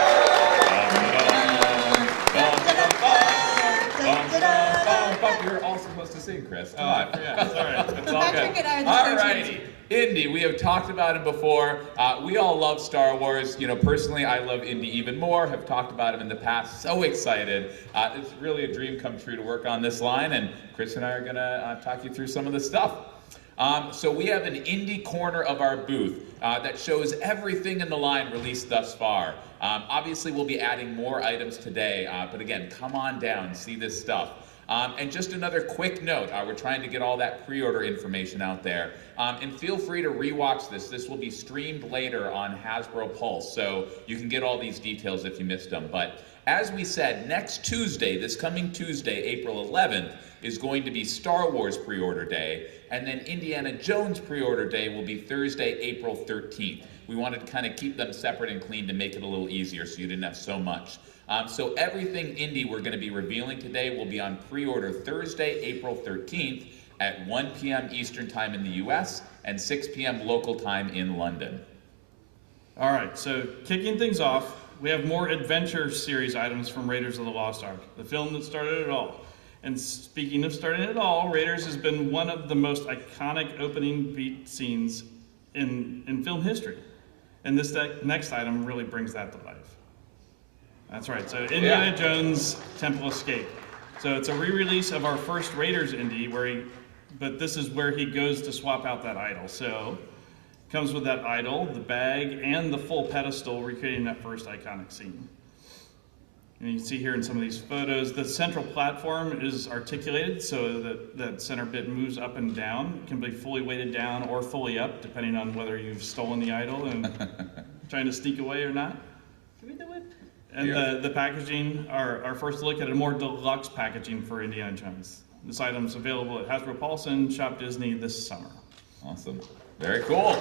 We were all supposed to sing, Chris. Come on. Yeah, sorry. It's all good. Patrick and I are the Alrighty. Indy, we have talked about him before. We all love Star Wars. You know, personally, I love Indy even more. Have talked about him in the past. So excited. It's really a dream come true to work on this line, and Chris and I are going to talk you through some of the stuff. So we have an Indy corner of our booth that shows everything in the line released thus far. Obviously, we'll be adding more items today, but again, come on down, see this stuff. And just another quick note, we're trying to get all that pre-order information out there. And feel free to rewatch this. This will be streamed later on Hasbro Pulse, so you can get all these details if you missed them. But as we said, next Tuesday, this coming Tuesday, April 11th, is going to be Star Wars pre-order day, and then Indiana Jones pre-order day will be Thursday, April 13th. We wanted to kind of keep them separate and clean to make it a little easier so you didn't have so much. So everything Indy we're going to be revealing today will be on pre-order Thursday, April 13th at 1 p.m. Eastern Time in the US and 6 p.m. local time in London. All right, so kicking things off, we have more adventure series items from Raiders of the Lost Ark, the film that started it all. And speaking of starting it all, Raiders has been one of the most iconic opening beat scenes in film history. And this next item really brings that to life. That's right, so Indiana Jones Temple Escape. So it's a re-release of our first Raiders Indy, but this is where he goes to swap out that idol. So it comes with that idol, the bag, and the full pedestal, recreating that first iconic scene. And you can see here in some of these photos, the central platform is articulated so that that center bit moves up and down. It can be fully weighted down or fully up, depending on whether you've stolen the idol and trying to sneak away or not. Give me the whip. And the packaging, our first look at a more deluxe packaging for Indiana Jones. This item's available at Hasbro Pulse and Shop Disney this summer. Awesome. Very cool.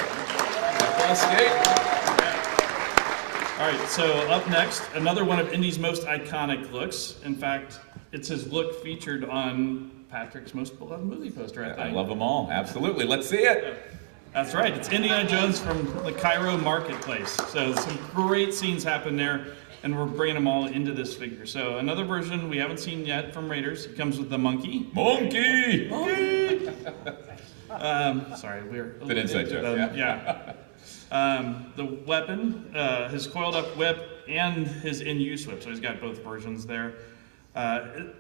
Escape. All right, so up next, another one of Indy's most iconic looks. In fact, it's his look featured on Patrick's most beloved movie poster, I think. I love them all. Absolutely. Let's see it. That's right. It's Indiana Jones from the Cairo marketplace. So some great scenes happen there, and we're bringing them all into this figure. So another version we haven't seen yet from Raiders. It comes with the monkey. Monkey! Monkey! Sorry, we're It's an inside joke. Yeah. The weapon, his coiled up whip, and his in-use whip. So he's got both versions there.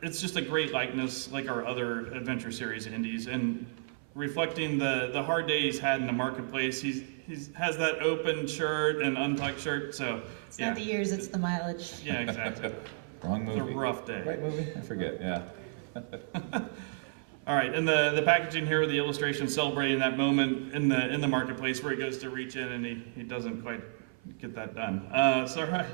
It's just a great likeness, like our other adventure series indies, and reflecting the hard day he's had in the marketplace. He has that open shirt and untucked shirt. So it's not the years, it's the mileage. Yeah, exactly. Wrong movie. It's a rough day. Right movie? I forget. Yeah. All right, and the packaging here with the illustration celebrating that moment in the marketplace where he goes to reach in and he doesn't quite get that done. So right.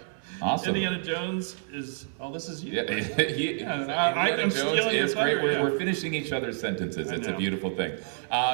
Awesome. Indiana Jones is, oh, this is you. Yeah, Indiana I'm Jones is great. thunder, yeah. We're finishing each other's sentences. It's a know. beautiful thing.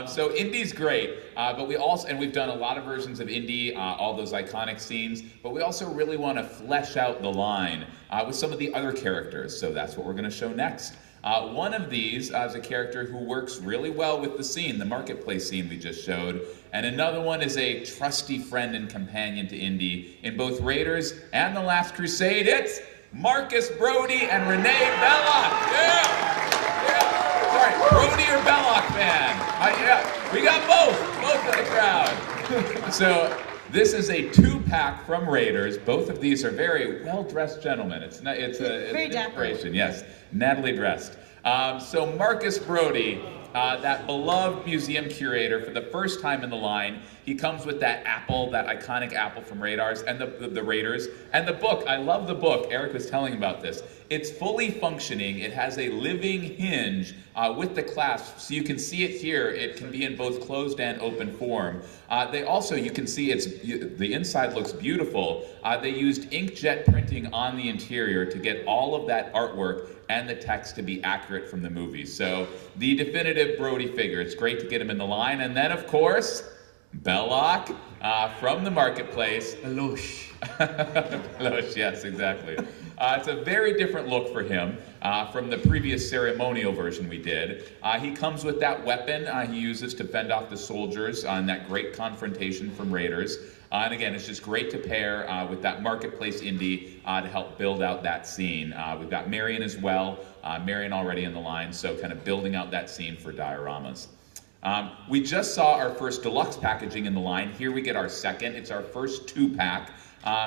So Indy's great, but we also, and we've done a lot of versions of Indy, all those iconic scenes, but we also really want to flesh out the line with some of the other characters. So that's what we're going to show next. One of these is a character who works really well with the scene, the marketplace scene we just showed. And another one is a trusty friend and companion to Indy in both Raiders and The Last Crusade. It's Marcus Brody and Renee Belloc. Yeah. Sorry, Brody or Belloc, man. Yeah, we got both in the crowd. So this is a 2-pack from Raiders. Both of these are very well-dressed gentlemen. It's an inspiration. Yes, Natalie dressed. So Marcus Brody, that beloved museum curator for the first time in the line, he comes with that apple, that iconic apple from Raiders and the Raiders. And the book, I love the book. Eric was telling about this. It's fully functioning. It has a living hinge with the clasp, so you can see it here. It can be in both closed and open form. They also, you can see the inside looks beautiful. They used inkjet printing on the interior to get all of that artwork and the text to be accurate from the movie. So the definitive Brody figure. It's great to get him in the line. And then, of course, Belloc from the marketplace. Alosh. Alosh, yes, exactly. It's a very different look for him from the previous ceremonial version we did. He comes with that weapon he uses to fend off the soldiers on that great confrontation from Raiders. And again, it's just great to pair with that marketplace Indy to help build out that scene. We've got Marion as well. Marion already in the line, so kind of building out that scene for dioramas. We just saw our first deluxe packaging in the line. Here we get our second. It's our first 2-pack.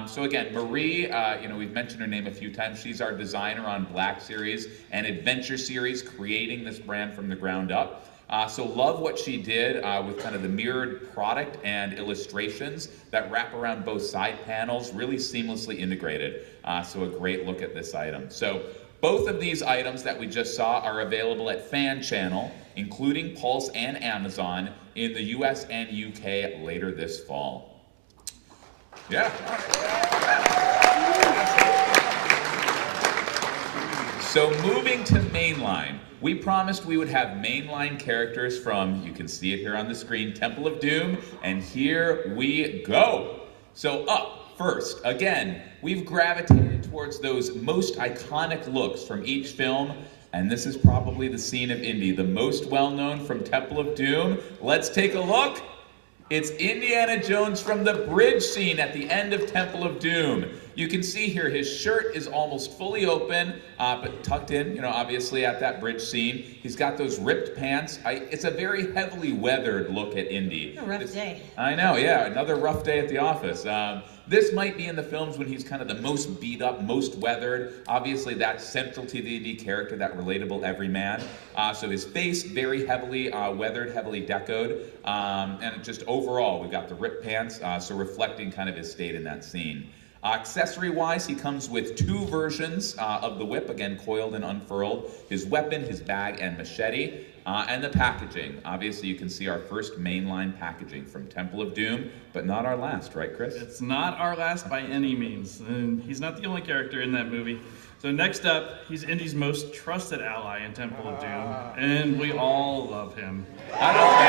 So again, Marie, we've mentioned her name a few times. She's our designer on Black Series and Adventure Series, creating this brand from the ground up. So love what she did with kind of the mirrored product and illustrations that wrap around both side panels, really seamlessly integrated. So a great look at this item. So both of these items that we just saw are available at Fan Channel, including Pulse and Amazon, in the US and UK later this fall. Yeah. So moving to mainline, we promised we would have mainline characters from, you can see it here on the screen, Temple of Doom, and here we go. So up first, again, we've gravitated towards those most iconic looks from each film, and this is probably the scene of Indy, the most well-known from Temple of Doom. Let's take a look. It's Indiana Jones from the bridge scene at the end of Temple of Doom. You can see here his shirt is almost fully open, but tucked in, obviously at that bridge scene. He's got those ripped pants. It's a very heavily weathered look at Indy. A rough day. I know, yeah, another rough day at the office. This might be in the films when he's kind of the most beat up, most weathered. Obviously, that's central to the Indy character, that relatable everyman. So his face, very heavily weathered, heavily decoed. And just overall, we've got the ripped pants, so reflecting kind of his state in that scene. Accessory-wise, he comes with 2 versions of the whip, again, coiled and unfurled. His weapon, his bag, and machete. And the packaging. Obviously, you can see our first mainline packaging from Temple of Doom, but not our last, right, Chris? It's not our last by any means. And he's not the only character in that movie. So next up, he's Indy's most trusted ally in Temple of Doom, and we all love him. I love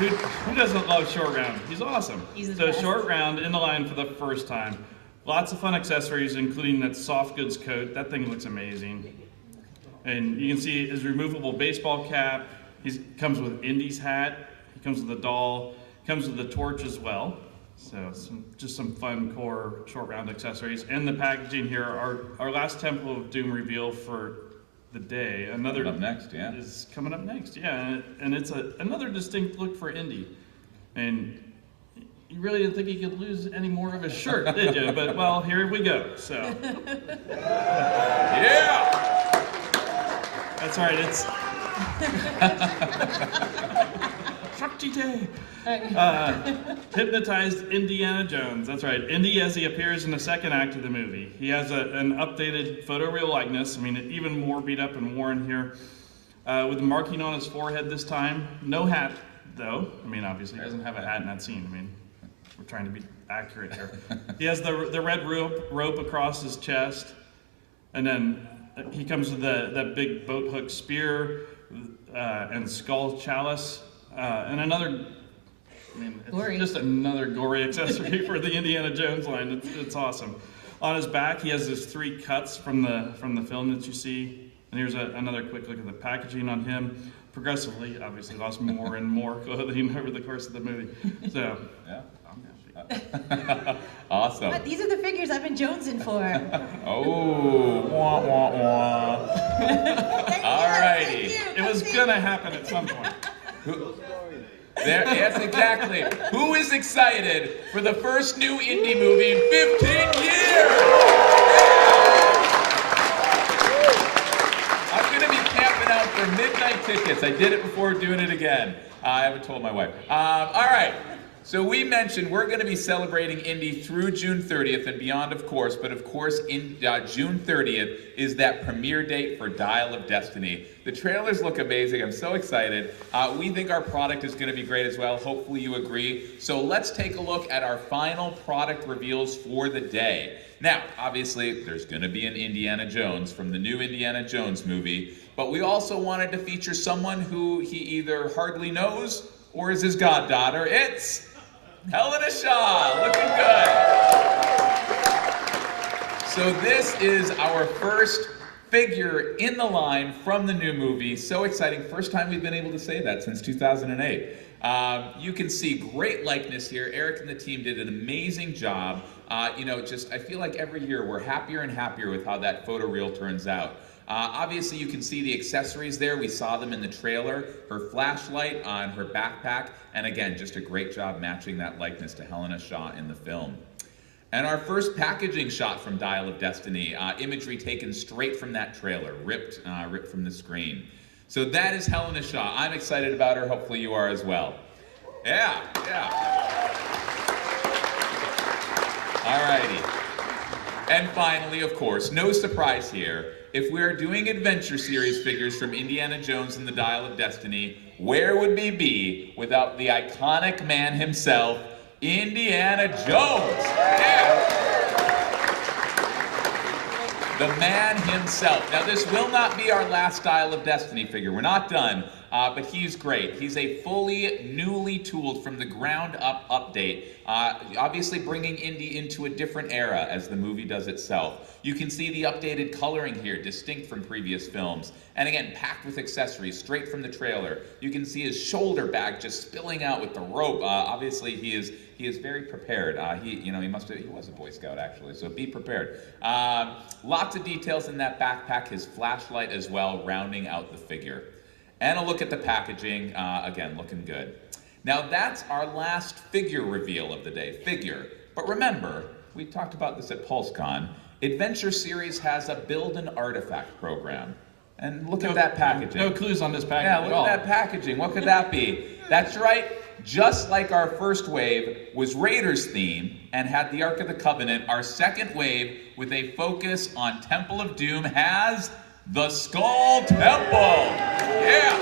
you! Who doesn't love Short Round? He's awesome. He's the so best. Short Round in the line for the first time. Lots of fun accessories, including that soft goods coat. That thing looks amazing. And you can see his removable baseball cap. He comes with Indy's hat. He comes with a doll. Comes with a torch as well. So just some fun core short round accessories. And the packaging here, our last Temple of Doom reveal for the day. Another Coming up next, yeah. Is coming up next, yeah. And it's another distinct look for Indy. And you really didn't think he could lose any more of his shirt, did you? But well, here we go. So Yeah! that's all right. It's Shakti Day. Hypnotized Indiana Jones. That's right. Indy as he appears in the second act of the movie. He has an updated photoreal likeness. I mean, even more beat up and worn here. With a marking on his forehead this time. No hat, though. I mean, obviously, he doesn't have a hat in that scene. I mean, we're trying to be accurate here. He has the red rope across his chest. And then he comes with that big boat hook spear and skull chalice. And another... I mean, it's just another gory accessory for the Indiana Jones line. It's awesome. On his back, he has his 3 cuts from the film that you see. And here's another quick look at the packaging on him. Progressively, obviously, lost more and more clothing over the course of the movie. So, Yeah. I'm happy. Awesome. But these are the figures I've been jonesing for. Oh, wah, wah, wah. Alrighty. It was gonna happen at some point. Yes, exactly. Who is excited for the first new indie movie in 15 years? I'm going to be camping out for midnight tickets. I did it before doing it again. I haven't told my wife. All right. So we mentioned we're going to be celebrating Indie through June 30th and beyond, of course. But of course, June 30th is that premiere date for Dial of Destiny. The trailers look amazing. I'm so excited. We think our product is going to be great as well. Hopefully you agree. So let's take a look at our final product reveals for the day. Now, obviously, there's going to be an Indiana Jones from the new Indiana Jones movie. But we also wanted to feature someone who he either hardly knows or is his goddaughter. It's Helena Shaw, looking good. So this is our first figure in the line from the new movie. So exciting. First time we've been able to say that since 2008. You can see great likeness here. Eric and the team did an amazing job. I feel like every year we're happier and happier with how that photoreal turns out. Obviously, you can see the accessories there. We saw them in the trailer. Her flashlight on her backpack. And again, just a great job matching that likeness to Helena Shaw in the film. And our first packaging shot from Dial of Destiny, imagery taken straight from that trailer, ripped from the screen. So that is Helena Shaw. I'm excited about her. Hopefully you are as well. Yeah. Alrighty. And finally, of course, no surprise here, if we are doing Adventure Series figures from Indiana Jones and the Dial of Destiny, where would we be without the iconic man himself, Indiana Jones? Yeah. The man himself. Now, this will not be our last Dial of Destiny figure. We're not done, but he's great. He's a fully, newly tooled, from the ground up update, obviously bringing Indy into a different era as the movie does itself. You can see the updated coloring here, distinct from previous films. And again, packed with accessories, straight from the trailer. You can see his shoulder bag just spilling out with the rope. Obviously, he is very prepared. He was a Boy Scout actually, so be prepared. Lots of details in that backpack. His flashlight as well, rounding out the figure. And a look at the packaging. Again, looking good. Now that's our last figure reveal of the day. But remember, we talked about this at PulseCon. Adventure Series has a build an artifact program. And look at that packaging. No clues on this packaging at all. Yeah, look at that packaging. What could that be? That's right. Just like our first wave was Raiders theme and had the Ark of the Covenant, our second wave with a focus on Temple of Doom has the Skull Temple. Yeah.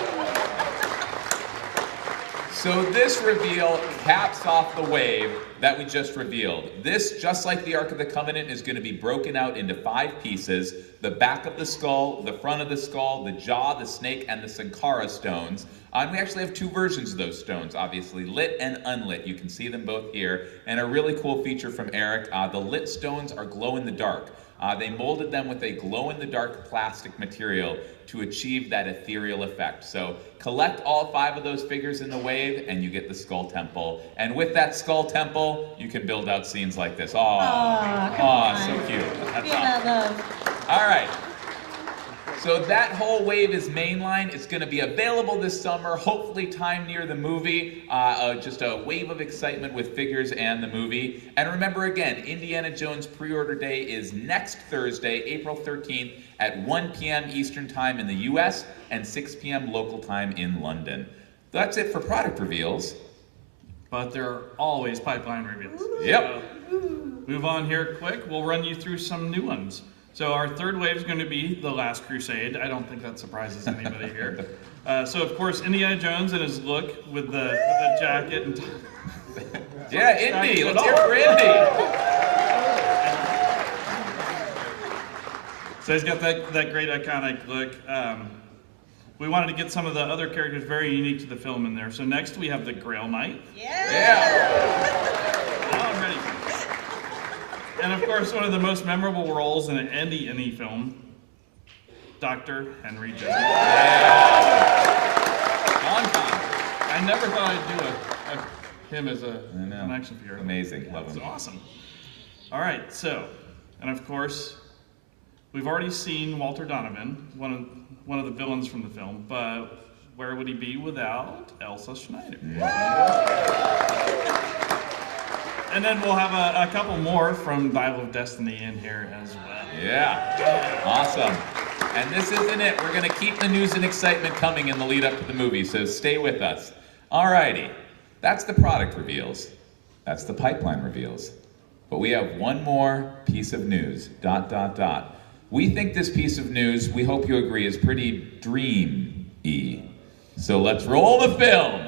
So this reveal caps off the wave that we just revealed. This, just like the Ark of the Covenant, is going to be broken out into 5 pieces. The back of the skull, the front of the skull, the jaw, the snake, and the Sankara stones. And we actually have 2 versions of those stones, obviously, lit and unlit. You can see them both here. And a really cool feature from Eric, the lit stones are glow in the dark. They molded them with a glow-in-the-dark plastic material to achieve that ethereal effect. So collect all 5 of those figures in the wave and you get the Skull Temple. And with that Skull Temple, you can build out scenes like this. Aw, so cute. That's Feel that love. all right. So that whole wave is mainline. It's going to be available this summer, hopefully time near the movie. Just a wave of excitement with figures and the movie. And remember again, Indiana Jones pre-order day is next Thursday, April 13th at 1 p.m. Eastern Time in the US and 6 p.m. local time in London. That's it for product reveals. But there are always pipeline reveals. Yep. So, move on here quick. We'll run you through some new ones. So our third wave is going to be The Last Crusade. I don't think that surprises anybody here. So of course, Indiana Jones and his look with the jacket and Yeah, Indy. Let's hear for Indy. So he's got that great iconic look. We wanted to get some of the other characters very unique to the film in there. So next we have the Grail Knight. Yeah. Now I'm ready. And of course, one of the most memorable roles in any film, Dr. Henry Jones. On time. I never thought I'd do him as an action figure. Amazing. Love That's him. awesome. All right, so, and of course, we've already seen Walter Donovan, one of the villains from the film, but where would he be without Elsa Schneider? And then we'll have a couple more from Dial of Destiny in here as well. Yeah. Awesome. And this isn't it. We're going to keep the news and excitement coming in the lead up to the movie, so stay with us. Alrighty. That's the product reveals. That's the pipeline reveals. But we have one more piece of news. ... We think this piece of news, we hope you agree, is pretty dream-y. So let's roll the film.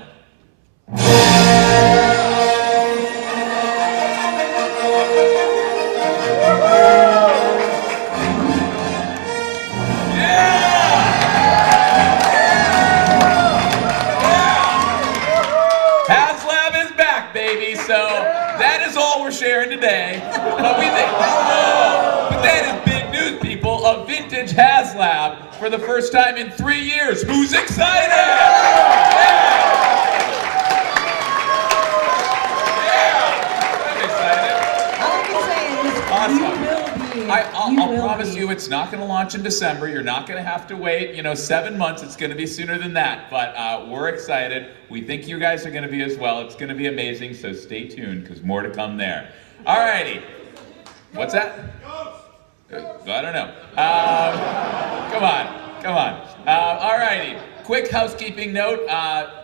Sharing today, but we think, but that is big news, people. A vintage HasLab for the first time in 3 years. Who's excited? I'm excited. All I can say is, Awesome. you will be. I'll promise you it's not going to launch in December. You're not going to have to wait, 7 months. It's going to be sooner than that. But we're excited. We think you guys are going to be as well. It's going to be amazing. So stay tuned because more to come there. All righty. What's that? I don't know. Come on. All righty. Quick housekeeping note.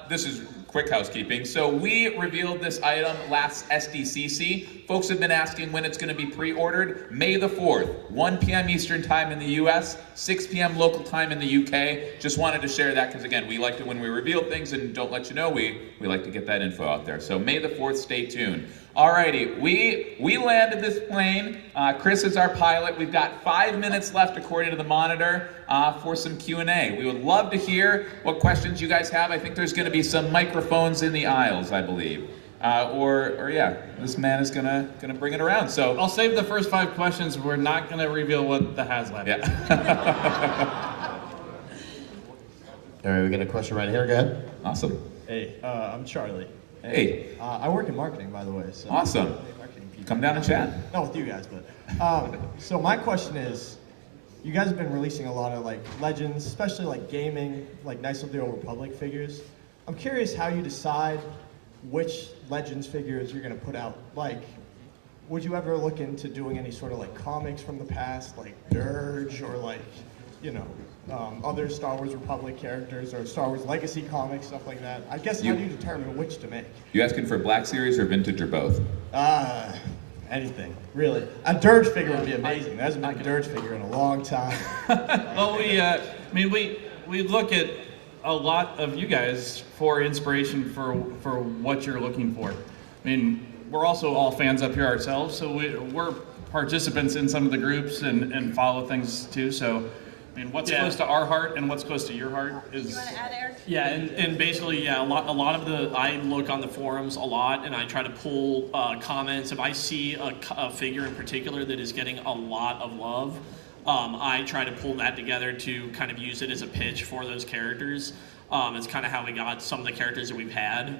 This is quick housekeeping. So we revealed this item last SDCC. Folks have been asking when it's going to be pre-ordered. May the 4th, 1 p.m. Eastern Time in the US, 6 p.m. local time in the UK. Just wanted to share that because, again, we like it when we reveal things and don't let you know. We like to get that info out there. So May the 4th, stay tuned. Alrighty, we landed this plane. Chris is our pilot. We've got 5 minutes left, according to the monitor, for some Q&A. We would love to hear what questions you guys have. I think there's going to be some microphones in the aisles, I believe. Or yeah, this man is gonna bring it around. So I'll save the first 5 questions. We're not gonna reveal what the HasLab is. All right, we got a question right here. Go ahead. Awesome. Hey, I'm Charlie. Hey. I work in marketing, by the way. So Awesome. Come down and chat. Not with you guys, but so my question is, you guys have been releasing a lot of like legends, especially like gaming, like Knights of the Old Republic figures. I'm curious how you decide which Legends figures you're gonna put out. Like, would you ever look into doing any sort of like comics from the past, like Dirge, or like, other Star Wars Republic characters, or Star Wars Legacy comics, stuff like that? I guess how do you determine which to make? You asking for Black Series or Vintage or both? Anything, really. A Dirge figure would be amazing. There hasn't been a Dirge figure in a long time. Well, we look at a lot of you guys for inspiration for what you're looking for. I mean, we're also all fans up here ourselves, so we're participants in some of the groups and follow things too. So I mean, what's Yeah. close to our heart and what's close to your heart is. You want to add, Eric? Yeah, and basically, yeah, a lot of I look on the forums a lot, and I try to pull comments. If I see a figure in particular that is getting a lot of love, I try to pull that together to kind of use it as a pitch for those characters. It's kind of how we got some of the characters that we've had.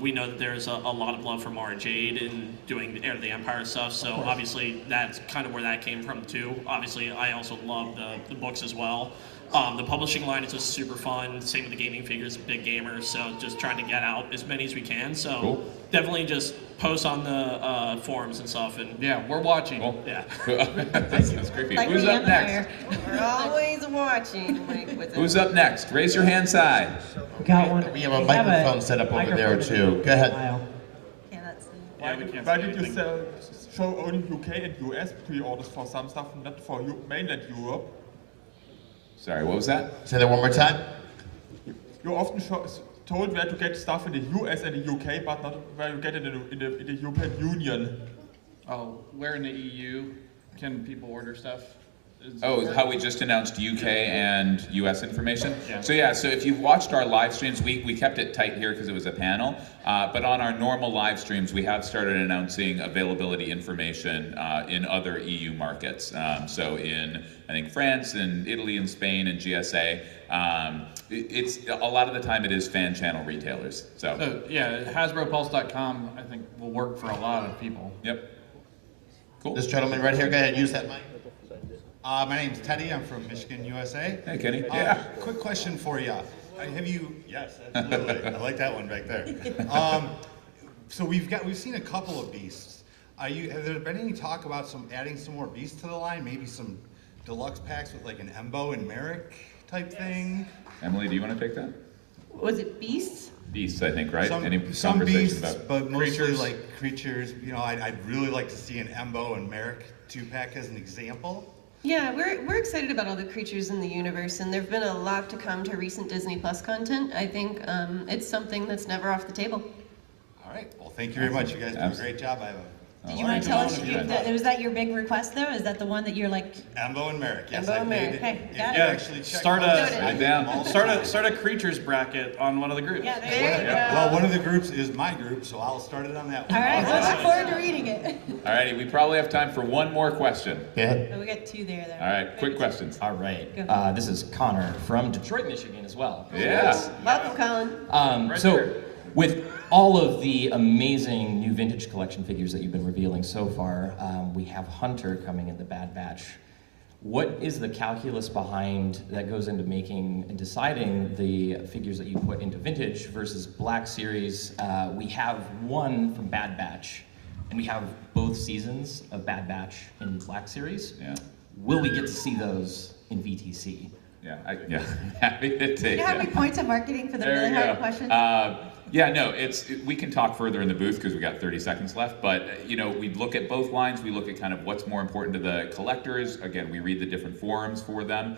We know that there's a lot of love from Mara Jade in doing the Heir to the Empire stuff, so obviously that's kind of where that came from too. Obviously, I also love the books as well. The publishing line is just super fun. Same with the gaming figures, big gamers, so just trying to get out as many as we can. So Cool. definitely just post on the forums and stuff. And Yeah, we're watching. Cool. yeah. That's creepy. Like Who's the up next? Empire. We're always watching. Like, what's Who's up next? Raise your hand side. We got one. We have a microphone set up over there too. Go ahead. Yeah, that's Yeah, we can't Why see did you anything. show only UK and US pre-orders for some stuff, not for mainland Europe? Sorry, what was that? Say that one more time. You often told where to get stuff in the US and the UK, but not where you get it in the European Union. Oh, where in the EU can people order stuff? Oh, how we just announced UK and US information? Yeah. So if you've watched our live streams, we kept it tight here because it was a panel, but on our normal live streams, we have started announcing availability information in other EU markets. So in, I think, France and Italy and Spain and GSA. It's a lot of the time it is fan channel retailers. So yeah, HasbroPulse.com I think will work for a lot of people. Yep. Cool. This gentleman right here, go ahead, use that mic. My name's Teddy. I'm from Michigan, USA. Hey, Kenny. Yeah. Quick question for you. Have you? Yes, absolutely. I like that one back there. So we've seen a couple of beasts. Have there been any talk about adding some more beasts to the line? Maybe some deluxe packs with like an Embo and Merrick type thing. Emily, do you want to take that? Was it Beasts? Beasts, I think, right? Some conversation beasts, about but mostly creatures? like creatures. You know, I'd really like to see an Embo and Merrick 2-pack as an example. Yeah, we're excited about all the creatures in the universe, and there've been a lot to come to recent Disney Plus content. I think it's something that's never off the table. All right. Well, thank you very much. You guys do a great job. I have Did you want to tell us, was that your big request though? Is that the one that you're like, Embo and Merrick. Yes, Embo I and made Merrick. it. okay, If got you it. actually check Start out- a- Write down. Start a creatures bracket on one of the groups. yeah, There there you you go. go. Well, one of the groups is my group, so I'll start it on that one. All right, we'll look forward to reading it. Alrighty, we probably have time for one more question. Go ahead. Oh, we got two there though. All right, quick questions. All right. Go. This is Connor from Detroit, Michigan as well. Yeah. Welcome, Colin. So, with all of the amazing new vintage collection figures that you've been revealing so far, we have Hunter coming in the Bad Batch. What is the calculus behind that goes into making and deciding the figures that you put into vintage versus Black Series? We have one from Bad Batch, and we have both seasons of Bad Batch in Black Series. Yeah. Will we get to see those in VTC? Yeah. Happy to take Do you have it. any points of marketing for the There really you hard go. questions? Yeah, no, we can talk further in the booth because we got 30 seconds left, but we look at both lines. We look at kind of what's more important to the collectors. Again, we read the different forums for them.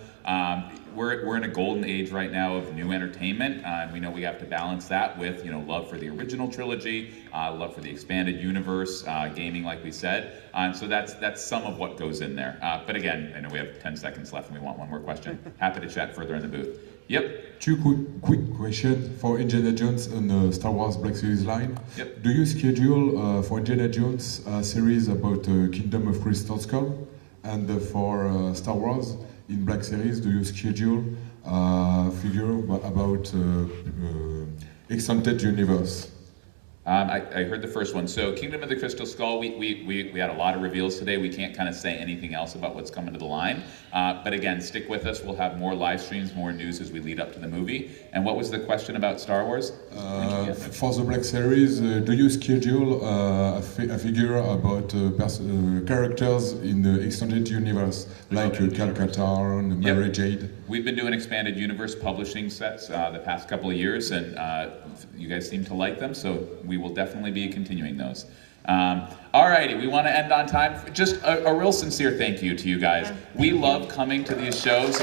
We're in a golden age right now of new entertainment, and we know we have to balance that with love for the original trilogy, love for the expanded universe, gaming, like we said. So that's some of what goes in there. But again, I know we have 10 seconds left, and we want one more question. Happy to chat further in the booth. Yep. Two quick questions for Indiana Jones and the Star Wars Black Series line. Yep. Do you schedule for Indiana Jones a series about Kingdom of Crystal Skull? And for Star Wars in Black Series, do you schedule a figure about extended universe? I heard the first one. So Kingdom of the Crystal Skull, we had a lot of reveals today. We can't kind of say anything else about what's coming to the line. But again, stick with us. We'll have more live streams, more news as we lead up to the movie. And what was the question about Star Wars? For the Black Series, do you schedule a figure about characters in the extended universe, like Cal Katarn, Mary Jade? We've been doing expanded universe publishing sets the past couple of years, and you guys seem to like them, so we will definitely be continuing those. Alrighty, we want to end on time. Just a real sincere thank you to you guys. We love coming to these shows.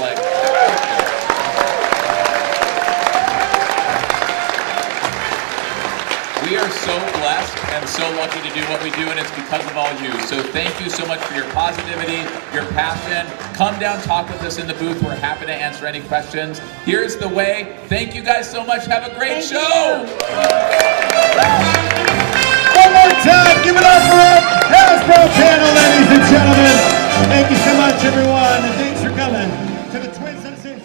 We are so blessed and so lucky to do what we do, and it's because of all you. So thank you so much for your positivity, your passion. Come down, talk with us in the booth. We're happy to answer any questions. Here's the way. Thank you guys so much. Have a great show. One more time, give it up for our Hasbro panel, ladies and gentlemen. Thank you so much, everyone, and thanks for coming to the Twin Sensation.